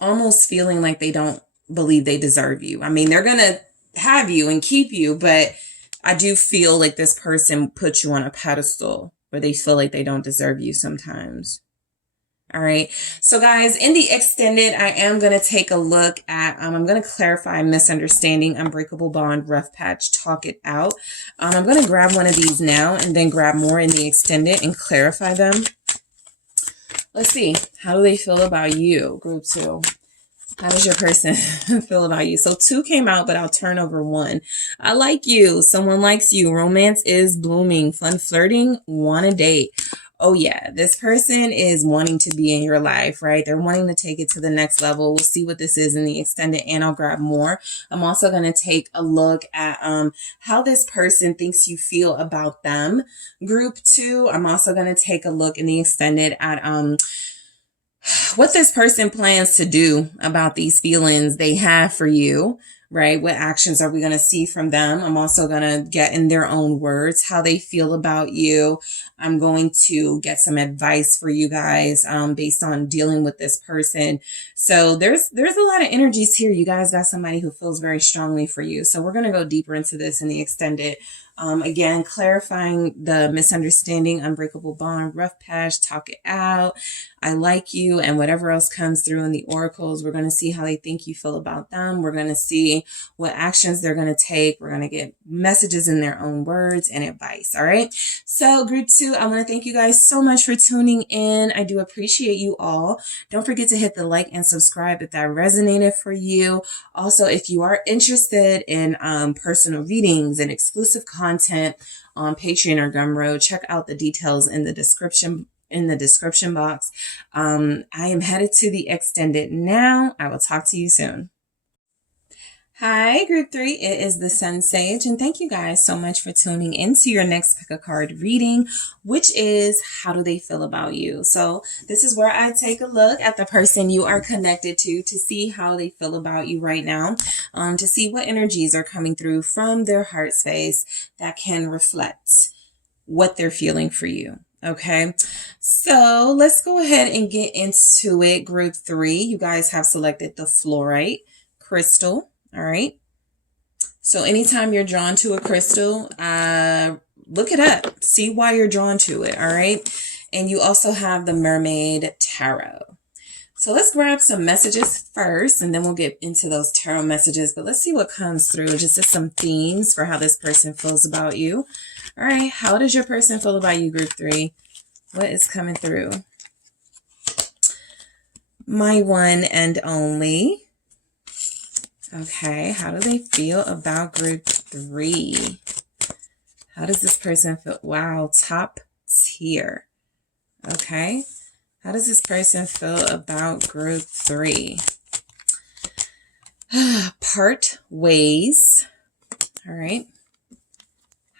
almost feeling like they don't believe they deserve you. I mean, they're going to have you and keep you, but I do feel like this person puts you on a pedestal where they feel like they don't deserve you sometimes. All right. So guys, in the extended, I am going to take a look at, I'm going to clarify misunderstanding, unbreakable bond, rough patch, talk it out. I'm going to grab one of these now and then grab more in the extended and clarify them. Let's see. How do they feel about you? Group 2. How does your person feel about you? So 2 came out, but I'll turn over 1. I like you. Someone likes you. Romance is blooming. Fun flirting. Want a date. Oh yeah, this person is wanting to be in your life, right? They're wanting to take it to the next level. We'll see what this is in the extended, and I'll grab more. I'm also going to take a look at how this person thinks you feel about them. Group 2, I'm also going to take a look in the extended at what this person plans to do about these feelings they have for you, right? What actions are we going to see from them? I'm also going to get in their own words how they feel about you. I'm going to get some advice for you guys based on dealing with this person. So there's a lot of energies here. You guys got somebody who feels very strongly for you. So we're going to go deeper into this in the extended. Again, clarifying the misunderstanding, unbreakable bond, rough patch, talk it out. I like you, and whatever else comes through in the oracles, we're going to see how they think you feel about them. We're going to see what actions they're going to take. We're going to get messages in their own words and advice. All right. So group 2, I want to thank you guys so much for tuning in. I do appreciate you all. Don't forget to hit the like and subscribe if that resonated for you. Also, if you are interested in personal readings and exclusive content on Patreon or Gumroad, check out the details in the description box. I am headed to the extended now. I will talk to you soon. Hi, group 3. It is the SunSage, and thank you guys so much for tuning into your next pick a card reading, which is how do they feel about you? So this is where I take a look at the person you are connected to see how they feel about you right now, to see what energies are coming through from their heart space that can reflect what they're feeling for you. Okay, so let's go ahead and get into it. Group 3, you guys have selected the fluorite crystal. All right. So anytime you're drawn to a crystal, look it up. See why you're drawn to it. All right. And you also have the Mermaid Tarot. So let's grab some messages first, and then we'll get into those tarot messages. But let's see what comes through. Just some themes for how this person feels about you. All right. How does your person feel about you, group 3? What is coming through? My one and only. Okay, how do they feel about group 3? How does this person feel? Wow, top tier. Okay, how does this person feel about group 3? Part ways. All right.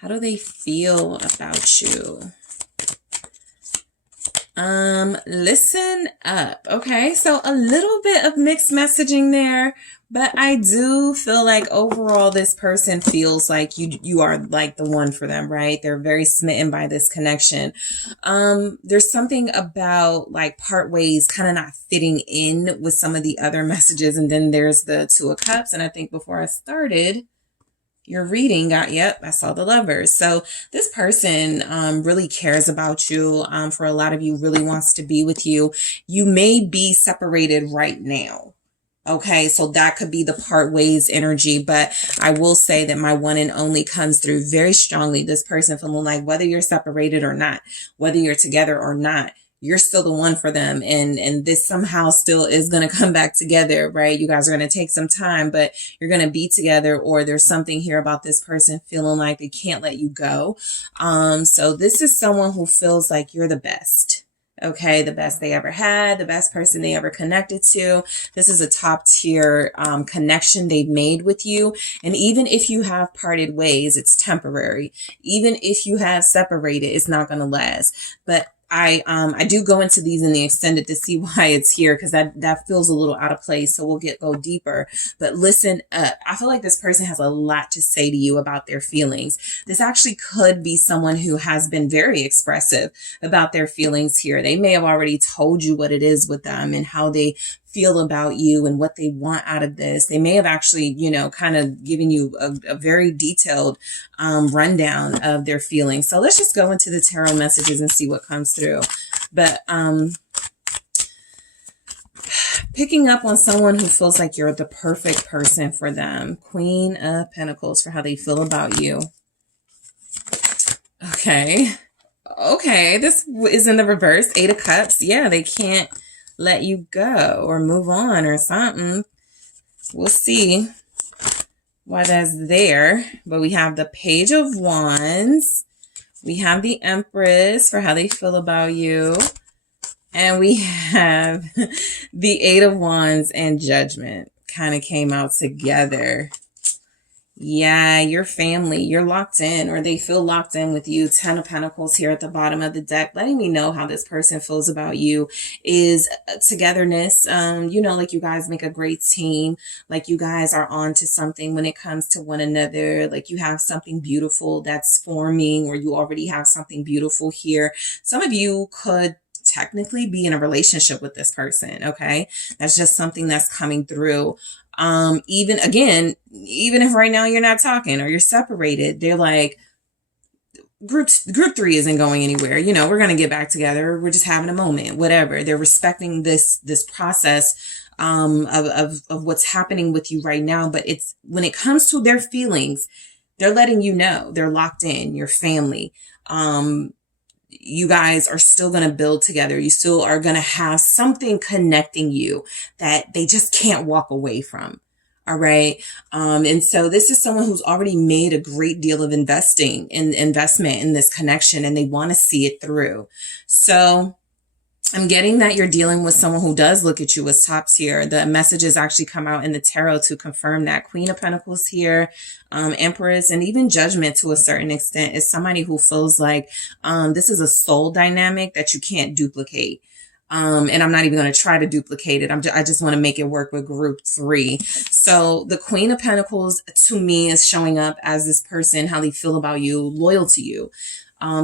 How do they feel about you? Listen up. Okay, so a little bit of mixed messaging there, but I do feel like overall this person feels like you are like the one for them, right? They're very smitten by this connection. There's something about like part ways kind of not fitting in with some of the other messages, and then there's the 2 of Cups, and I think before I started your reading yep, I saw the Lovers. So this person really cares about you. For a lot of you, really wants to be with you. You may be separated right now. Okay, so that could be the part ways energy, but I will say that my one and only comes through very strongly. This person feeling like whether you're separated or not, whether you're together or not, you're still the one for them. And this somehow still is going to come back together, right? You guys are going to take some time, but you're going to be together, or there's something here about this person feeling like they can't let you go. So this is someone who feels like you're the best. Okay, the best they ever had, the best person they ever connected to. This is a top tier connection they've made with you. And even if you have parted ways, it's temporary. Even if you have separated, it's not going to last. But I do go into these in the extended to see why it's here, because that feels a little out of place. So we'll go deeper. But listen, I feel like this person has a lot to say to you about their feelings. This actually could be someone who has been very expressive about their feelings here. They may have already told you what it is with them and how they feel about you and what they want out of this. They may have actually, you know, kind of given you a very detailed rundown of their feelings. So let's just go into the tarot messages and see what comes through. But picking up on someone who feels like you're the perfect person for them. Queen of Pentacles for how they feel about you. Okay. Okay, this is in the reverse. 8 of Cups. Yeah, they can't let you go or move on or something. We'll see why that's there. But we have the Page of Wands. We have the Empress for how they feel about you. And we have the 8 of Wands and Judgment kind of came out together. Yeah, your family, you're locked in, or they feel locked in with you. 10 of Pentacles here at the bottom of the deck, letting me know how this person feels about you is togetherness. You know, like you guys make a great team, like you guys are on to something when it comes to one another, like you have something beautiful that's forming, or you already have something beautiful here. Some of you could technically be in a relationship with this person. Okay. That's just something that's coming through. Even if right now you're not talking or you're separated, they're like, group 3 isn't going anywhere. You know, we're going to get back together. We're just having a moment, whatever. They're respecting this process, of what's happening with you right now. But it's when it comes to their feelings, they're letting you know they're locked in, your family. You guys are still going to build together. You still are going to have something connecting you that they just can't walk away from. All right. And so this is someone who's already made a great deal of investment in this connection, and they want to see it through. So I'm getting that you're dealing with someone who does look at you as top tier. The messages actually come out in the tarot to confirm that. Queen of Pentacles here, Empress, and even Judgment to a certain extent is somebody who feels like this is a soul dynamic that you can't duplicate. And I'm not even going to try to duplicate it. I just want to make it work with group 3. So the Queen of Pentacles to me is showing up as this person, how they feel about you, loyal to you.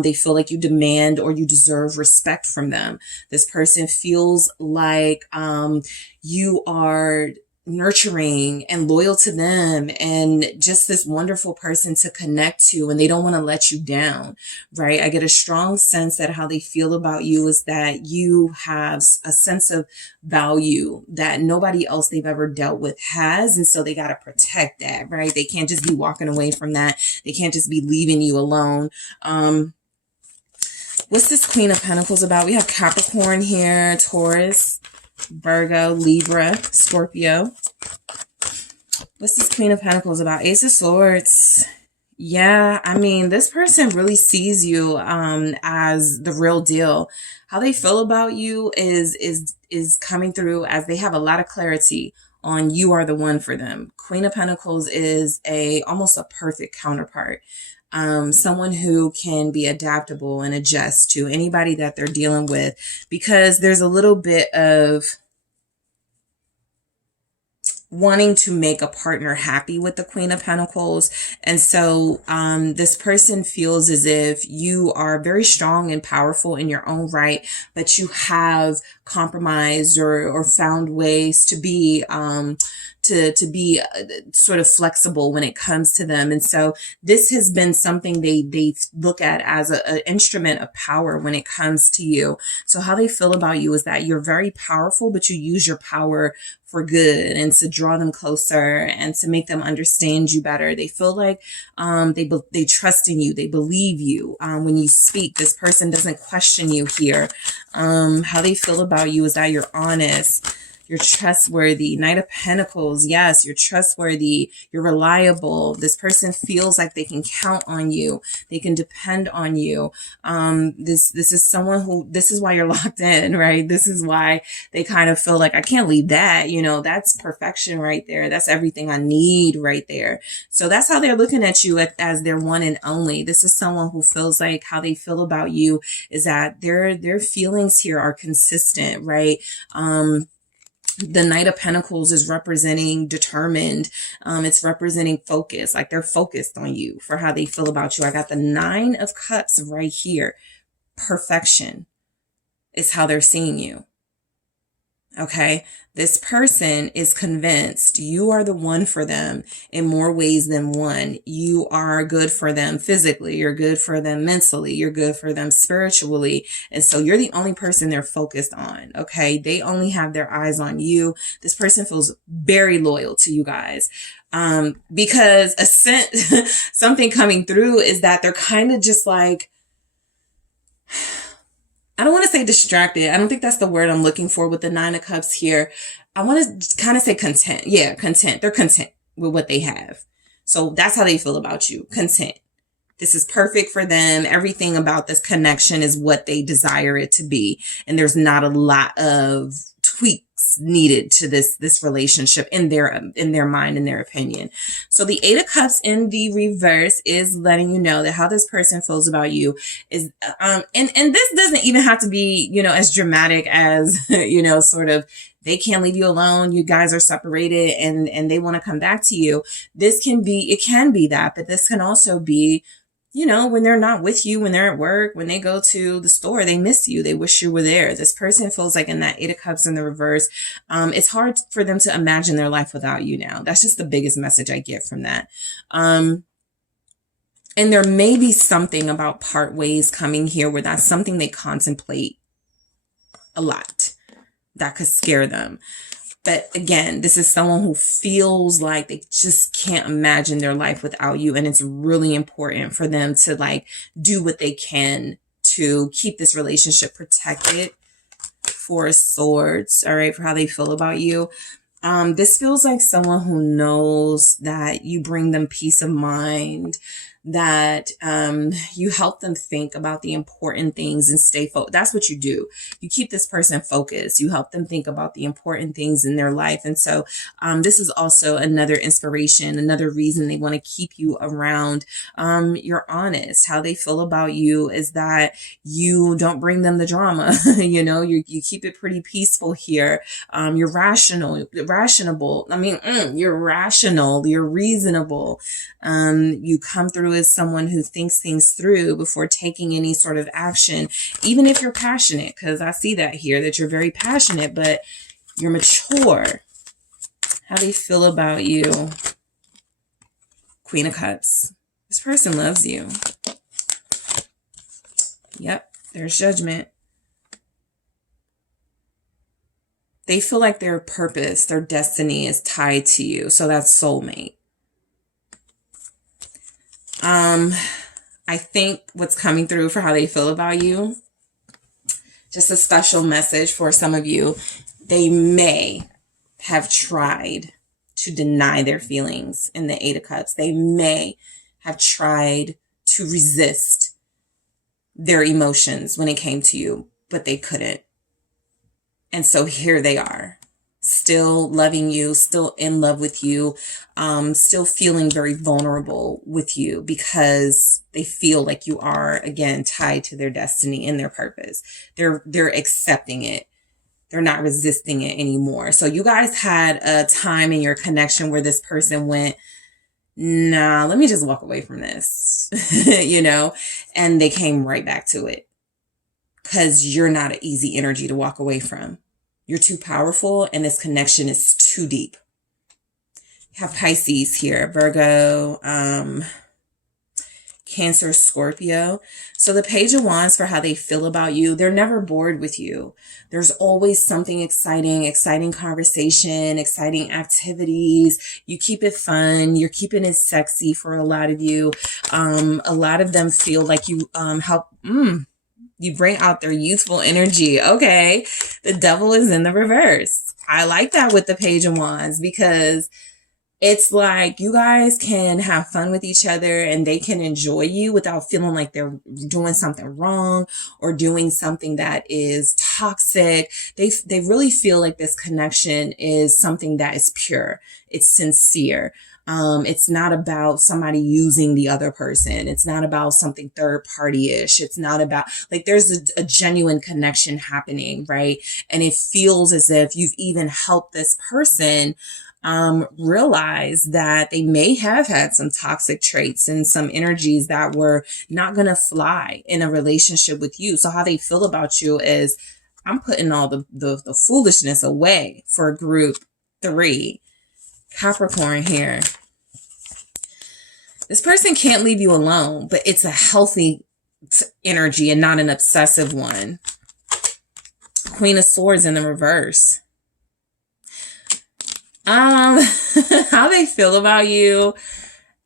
They feel like you demand or you deserve respect from them. This person feels like you are nurturing and loyal to them and just this wonderful person to connect to, and they don't want to let you down, right? I get a strong sense that how they feel about you is that you have a sense of value that nobody else they've ever dealt with has, and so they got to protect that, right? They can't just be walking away from that. They can't just be leaving you alone. What's this Queen of Pentacles about? We have Capricorn here, Taurus, Virgo, Libra, Scorpio. What's this Queen of Pentacles about? Ace of Swords. Yeah, I mean, this person really sees you as the real deal. How they feel about you is coming through as they have a lot of clarity on you are the one for them. Queen of Pentacles is almost a perfect counterpart. Someone who can be adaptable and adjust to anybody that they're dealing with, because there's a little bit of wanting to make a partner happy with the Queen of Pentacles. And so this person feels as if you are very strong and powerful in your own right, but you have compromised or found ways to be sort of flexible when it comes to them. And so this has been something they look at as an instrument of power when it comes to you. So how they feel about you is that you're very powerful, but you use your power for good and to draw them closer and to make them understand you better. They feel like they trust in you. They believe you. When you speak, this person doesn't question you here. How they feel about you is that you're honest. You're trustworthy. Knight of Pentacles. Yes, you're trustworthy. You're reliable. This person feels like they can count on you. They can depend on you. This is someone who, this is why you're locked in, right? This is why they kind of feel like, I can't leave that. You know, that's perfection right there. That's everything I need right there. So that's how they're looking at you as their one and only. This is someone who feels like how they feel about you is that their feelings here are consistent, right? The Knight of Pentacles is representing determined. It's representing focus. Like they're focused on you for how they feel about you. I got the Nine of Cups right here. Perfection is how they're seeing you. Okay. This person is convinced you are the one for them in more ways than one. You are good for them physically. You're good for them mentally. You're good for them spiritually. And so you're the only person they're focused on. Okay. They only have their eyes on you. This person feels very loyal to you guys. Because something coming through is that they're kind of just like, I don't want to say distracted. I don't think that's the word I'm looking for with the Nine of Cups here. I want to kind of say content. Yeah, content. They're content with what they have. So that's how they feel about you. Content. This is perfect for them. Everything about this connection is what they desire it to be. And there's not a lot of tweaks needed to this relationship in their mind, in their opinion. So the Eight of Cups in the reverse is letting you know that how this person feels about you is and this doesn't even have to be, you know, as dramatic as, you know, sort of they can't leave you alone. You guys are separated and they want to come back to you. This can be, it can be that, but this can also be, you know, when they're not with you, when they're at work, when they go to the store, they miss you. They wish you were there. This person feels like in that Eight of Cups in the reverse, it's hard for them to imagine their life without you now. That's just the biggest message I get from that. And there may be something about part ways coming here where that's something they contemplate a lot. That could scare them. But again, this is someone who feels like they just can't imagine their life without you. And it's really important for them to like do what they can to keep this relationship protected. Four of Swords, all right, for how they feel about you. This feels like someone who knows that you bring them peace of mind, that you help them think about the important things and stay focused. That's what you do. You keep this person focused. You help them think about the important things in their life. And so this is also another inspiration, another reason they want to keep you around. You're honest. How they feel about you is that you don't bring them the drama. You know, you keep it pretty peaceful here. You're rational. I mean, you're rational. You're reasonable. You come through as someone who thinks things through before taking any sort of action, even if you're passionate, because I see that here, that you're very passionate, but you're mature. How they feel about you. Queen of Cups. This person loves you. Yep, there's Judgment. They feel like their purpose, their destiny is tied to you. So that's soulmate. I think what's coming through for how they feel about you, just a special message for some of you. They may have tried to deny their feelings in the Eight of Cups. They may have tried to resist their emotions when it came to you, but they couldn't. And so here they are. Still loving you, still in love with you, still feeling very vulnerable with you because they feel like you are, again, tied to their destiny and their purpose. They're accepting it. They're not resisting it anymore. So you guys had a time in your connection where this person went, nah, let me just walk away from this, you know, and they came right back to it because you're not an easy energy to walk away from. You're too powerful and this connection is too deep. You have Pisces here, Virgo, Cancer, Scorpio. So the Page of Wands for how they feel about you, they're never bored with you. There's always something exciting conversation, exciting activities. You keep it fun. You're keeping it sexy for a lot of you. A lot of them feel like you help. You bring out their youthful energy. Okay. The Devil is in the reverse. I like that with the Page of Wands, because it's like you guys can have fun with each other and they can enjoy you without feeling like they're doing something wrong or doing something that is toxic. They really feel like this connection is something that is pure. It's sincere. It's not about somebody using the other person. It's not about something third party-ish. It's not about, like, there's a genuine connection happening, right? And it feels as if you've even helped this person realize that they may have had some toxic traits and some energies that were not going to fly in a relationship with you. So how they feel about you is, I'm putting all the foolishness away for group 3. Capricorn here. This person can't leave you alone, but it's a healthy energy and not an obsessive one. Queen of Swords in the reverse. How they feel about you.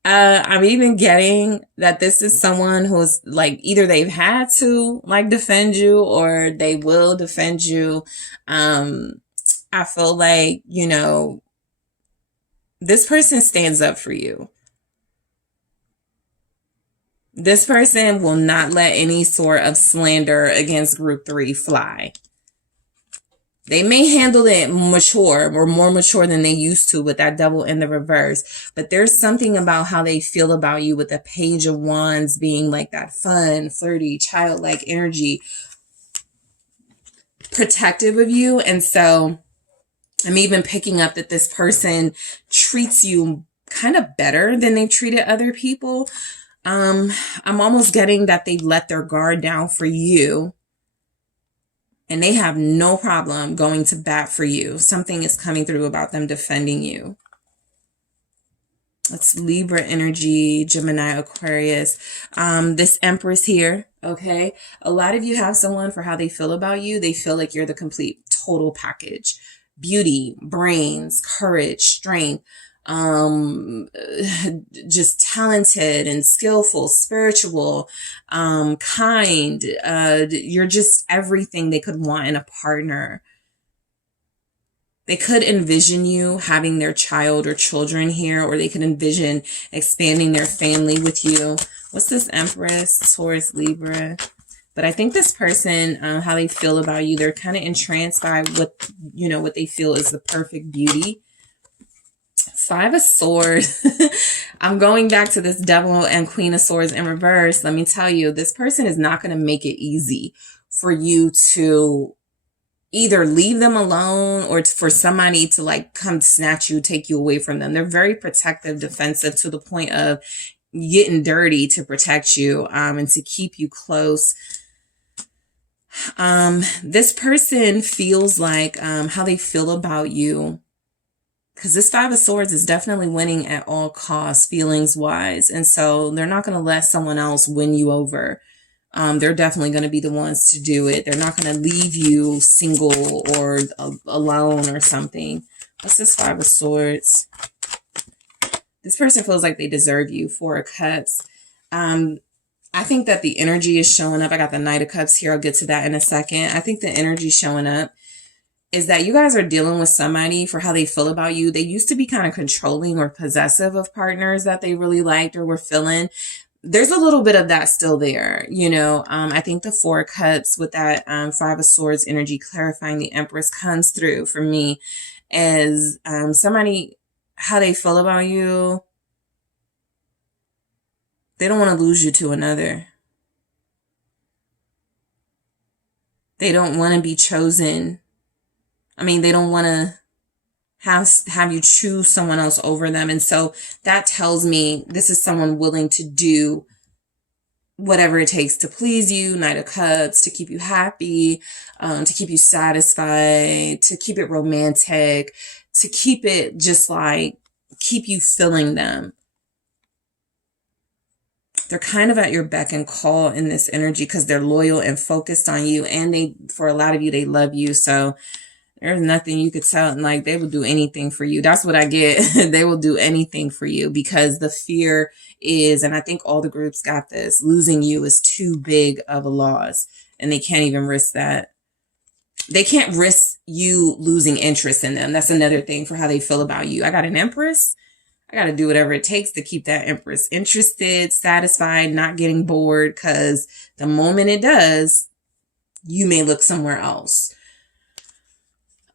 I'm even getting that this is someone who's like, either they've had to like defend you or they will defend you. I feel like, you know, this person stands up for you. This person will not let any sort of slander against group 3 fly. They may handle it mature or more mature than they used to with that Devil in the reverse. But there's something about how they feel about you with the Page of Wands being like that fun, flirty, childlike energy, protective of you. And so I'm even picking up that this person treats you kind of better than they've treated other people. I'm almost getting that they let their guard down for you. And they have no problem going to bat for you. Something is coming through about them defending you. It's Libra energy, Gemini, Aquarius. This Empress here, okay? A lot of you have someone for how they feel about you. They feel like you're the complete total package. Beauty, brains, courage, strength. Just talented and skillful, spiritual, kind. You're just everything they could want in a partner. They could envision you having their child or children here, or they could envision expanding their family with you. What's this Empress, Taurus, Libra? But I think this person, how they feel about you, they're kind of entranced by what, you know, what they feel is the perfect beauty. 5 of Swords. I'm going back to this Devil and Queen of Swords in reverse. Let me tell you, this person is not going to make it easy for you to either leave them alone or for somebody to like come snatch you, take you away from them. They're very protective, defensive, to the point of getting dirty to protect you, and to keep you close. This person feels like, how they feel about you, because this 5 of Swords is definitely winning at all costs, feelings wise. And so they're not going to let someone else win you over. They're definitely going to be the ones to do it. They're not going to leave you single or alone or something. What's this 5 of Swords? This person feels like they deserve you. 4 of Cups. I think that the energy is showing up. I got the Knight of Cups here. I'll get to that in a second. I think the energy showing up is that you guys are dealing with somebody for how they feel about you. They used to be kind of controlling or possessive of partners that they really liked or were feeling. There's a little bit of that still there, you know. I think the 4 of Cups with that 5 of Swords energy clarifying the Empress comes through for me as somebody, how they feel about you. They don't want to lose you to another. They don't want to be chosen. I mean, they don't want to have you choose someone else over them. And so that tells me this is someone willing to do whatever it takes to please you. Knight of Cups, to keep you happy, to keep you satisfied, to keep it romantic, to keep it just like, keep you feeling them. They're kind of at your beck and call in this energy because they're loyal and focused on you. And they, for a lot of you, they love you. So there's nothing you could tell, and like they will do anything for you. That's what I get. They will do anything for you because the fear is, and I think all the groups got this, losing you is too big of a loss and they can't even risk that. They can't risk you losing interest in them. That's another thing for how they feel about you. I got an Empress. I got to do whatever it takes to keep that Empress interested, satisfied, not getting bored, because the moment it does, you may look somewhere else.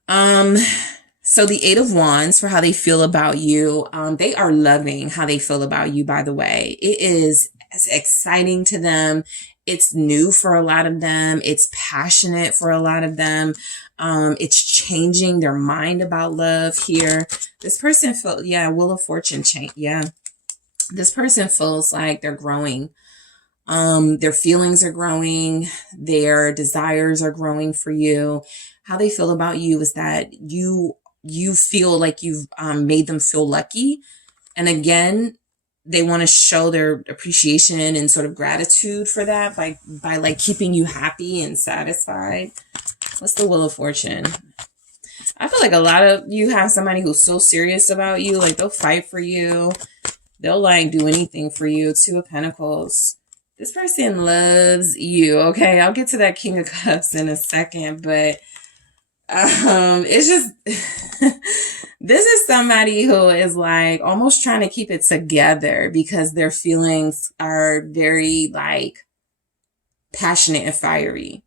So the Eight of Wands, for how they feel about you, they are loving how they feel about you, by the way. It is exciting to them. It's new for a lot of them. It's passionate for a lot of them. It's changing their mind about love here. This person felt, Wheel of Fortune change. Yeah. This person feels like they're growing. Their feelings are growing. Their desires are growing for you. How they feel about you is that you feel like you've made them feel lucky. And again, they want to show their appreciation and sort of gratitude for that by like keeping you happy and satisfied. What's the Wheel of Fortune? I feel like a lot of you have somebody who's so serious about you. Like they'll fight for you. They'll like do anything for you. Two of Pentacles. This person loves you. Okay, I'll get to that King of Cups in a second, but it's just this is somebody who is like almost trying to keep it together because their feelings are very like passionate and fiery.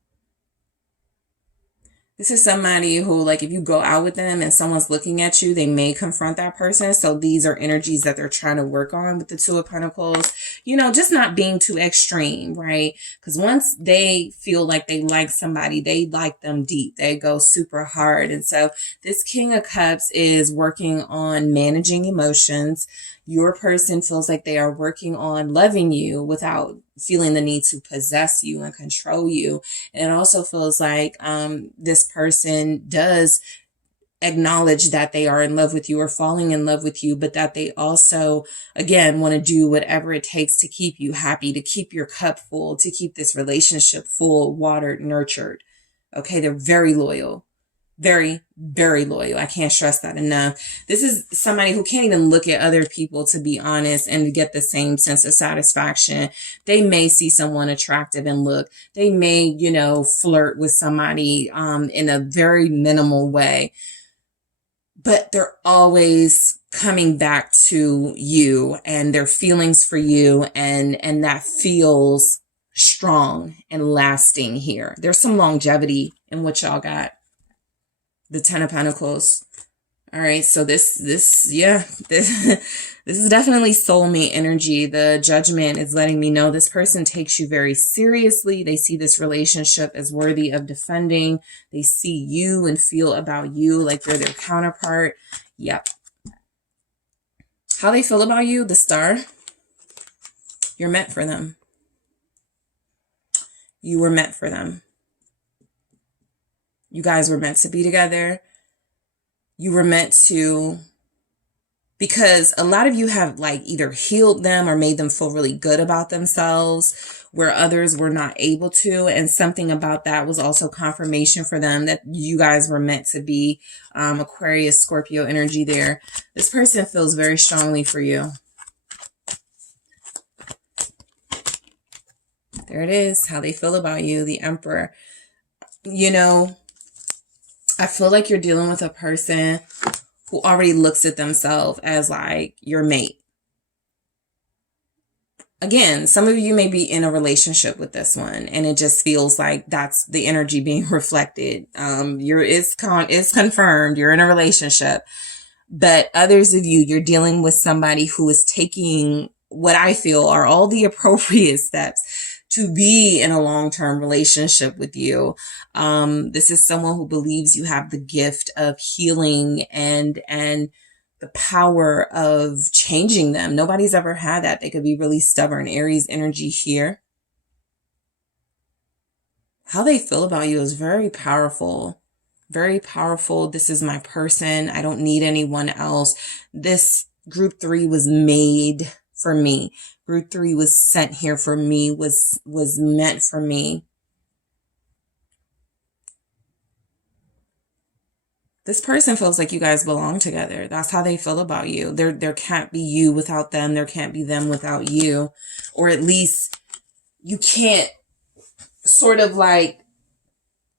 This is somebody who, like, if you go out with them and someone's looking at you, they may confront that person. So these are energies that they're trying to work on with the Two of Pentacles. You know, just not being too extreme, right? Because once they feel like they like somebody, they like them deep. They go super hard. And so this King of Cups is working on managing emotions. Your person feels like they are working on loving you without feeling the need to possess you and control you. And it also feels like this person does acknowledge that they are in love with you or falling in love with you, but that they also, again, want to do whatever it takes to keep you happy, to keep your cup full, to keep this relationship full, watered, nurtured. Okay, they're very loyal. Very, very loyal. I can't stress that enough. This is somebody who can't even look at other people, to be honest, and to get the same sense of satisfaction. They may see someone attractive and look. They may, you know, flirt with somebody in a very minimal way. But they're always coming back to you and their feelings for you, and that feels strong and lasting here. There's some longevity in what y'all got. The Ten of Pentacles. All right. So this is definitely soulmate energy. The Judgment is letting me know this person takes you very seriously. They see this relationship as worthy of defending. They see you and feel about you like they're their counterpart. Yep. How they feel about you, the Star. You're meant for them. You were meant for them. You guys were meant to be together. You were meant to, because a lot of you have like either healed them or made them feel really good about themselves where others were not able to. And something about that was also confirmation for them that you guys were meant to be. Aquarius, Scorpio energy there. This person feels very strongly for you. There it is. How they feel about you, the Emperor. You know, I feel like you're dealing with a person who already looks at themselves as like your mate. Again, some of you may be in a relationship with this one and it just feels like that's the energy being reflected. It's confirmed you're in a relationship, but others of you, you're dealing with somebody who is taking what I feel are all the appropriate steps to be in a long-term relationship with you. This is someone who believes you have the gift of healing and the power of changing them. Nobody's ever had that. They could be really stubborn. Aries energy here. How they feel about you is very powerful. Very powerful. This is my person. I don't need anyone else. This group 3 was made for me. Group 3 was sent here for me, was meant for me. This person feels like you guys belong together. That's how they feel about you. There can't be you without them. There can't be them without you. Or at least you can't sort of like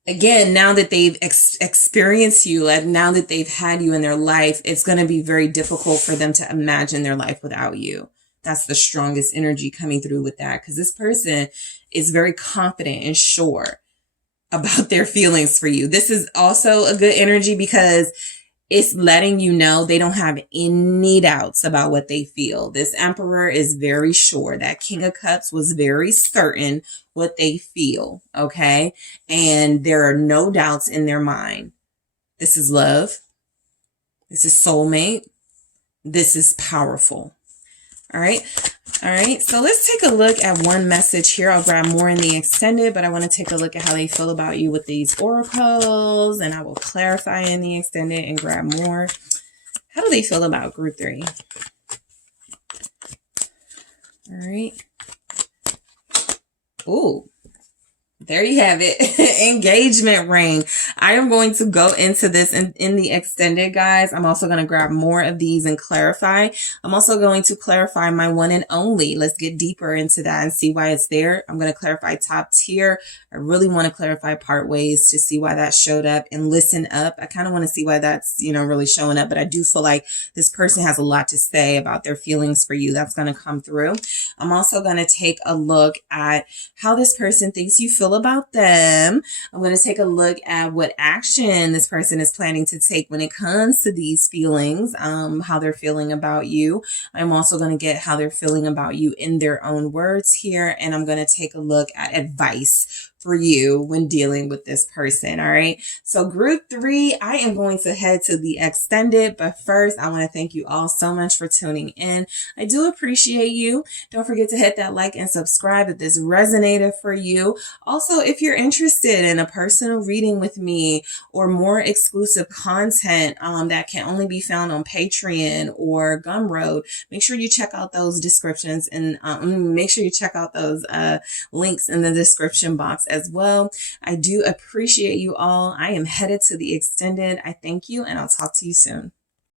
again, now that they've experienced you, like now that they've had you in their life, it's going to be very difficult for them to imagine their life without you. That's the strongest energy coming through with that, because this person is very confident and sure about their feelings for you. This is also a good energy because it's letting you know they don't have any doubts about what they feel. This Emperor is very sure. That King of Cups was very certain what they feel, okay? And there are no doubts in their mind. This is love. This is soulmate. This is powerful. All right. All right. So let's take a look at one message here. I'll grab more in the extended, but I want to take a look at how they feel about you with these oracles, and I will clarify in the extended and grab more. How do they feel about group 3? All right. Ooh. There you have it. Engagement ring. I am going to go into this in the extended, guys. I'm also going to grab more of these and clarify. I'm also going to clarify my one and only. Let's get deeper into that and see why it's there. I'm going to clarify top tier. I really want to clarify part ways to see why that showed up, and listen up. I kind of want to see why that's, really showing up, but I do feel like this person has a lot to say about their feelings for you. That's going to come through. I'm also going to take a look at how this person thinks you feel about them. I'm going to take a look at what action this person is planning to take when it comes to these feelings, how they're feeling about you. I'm also going to get how they're feeling about you in their own words here. And I'm going to take a look at advice for you when dealing with this person. All right. So group 3, I am going to head to the extended, but first I want to thank you all so much for tuning in. I do appreciate you. Don't forget to hit that like and subscribe if this resonated for you. Also, if you're interested in a personal reading with me or more exclusive content that can only be found on Patreon or Gumroad, make sure you check out those descriptions, and make sure you check out those links in the description box as well. I do appreciate you all. I am headed to the extended. I thank you, and I'll talk to you soon.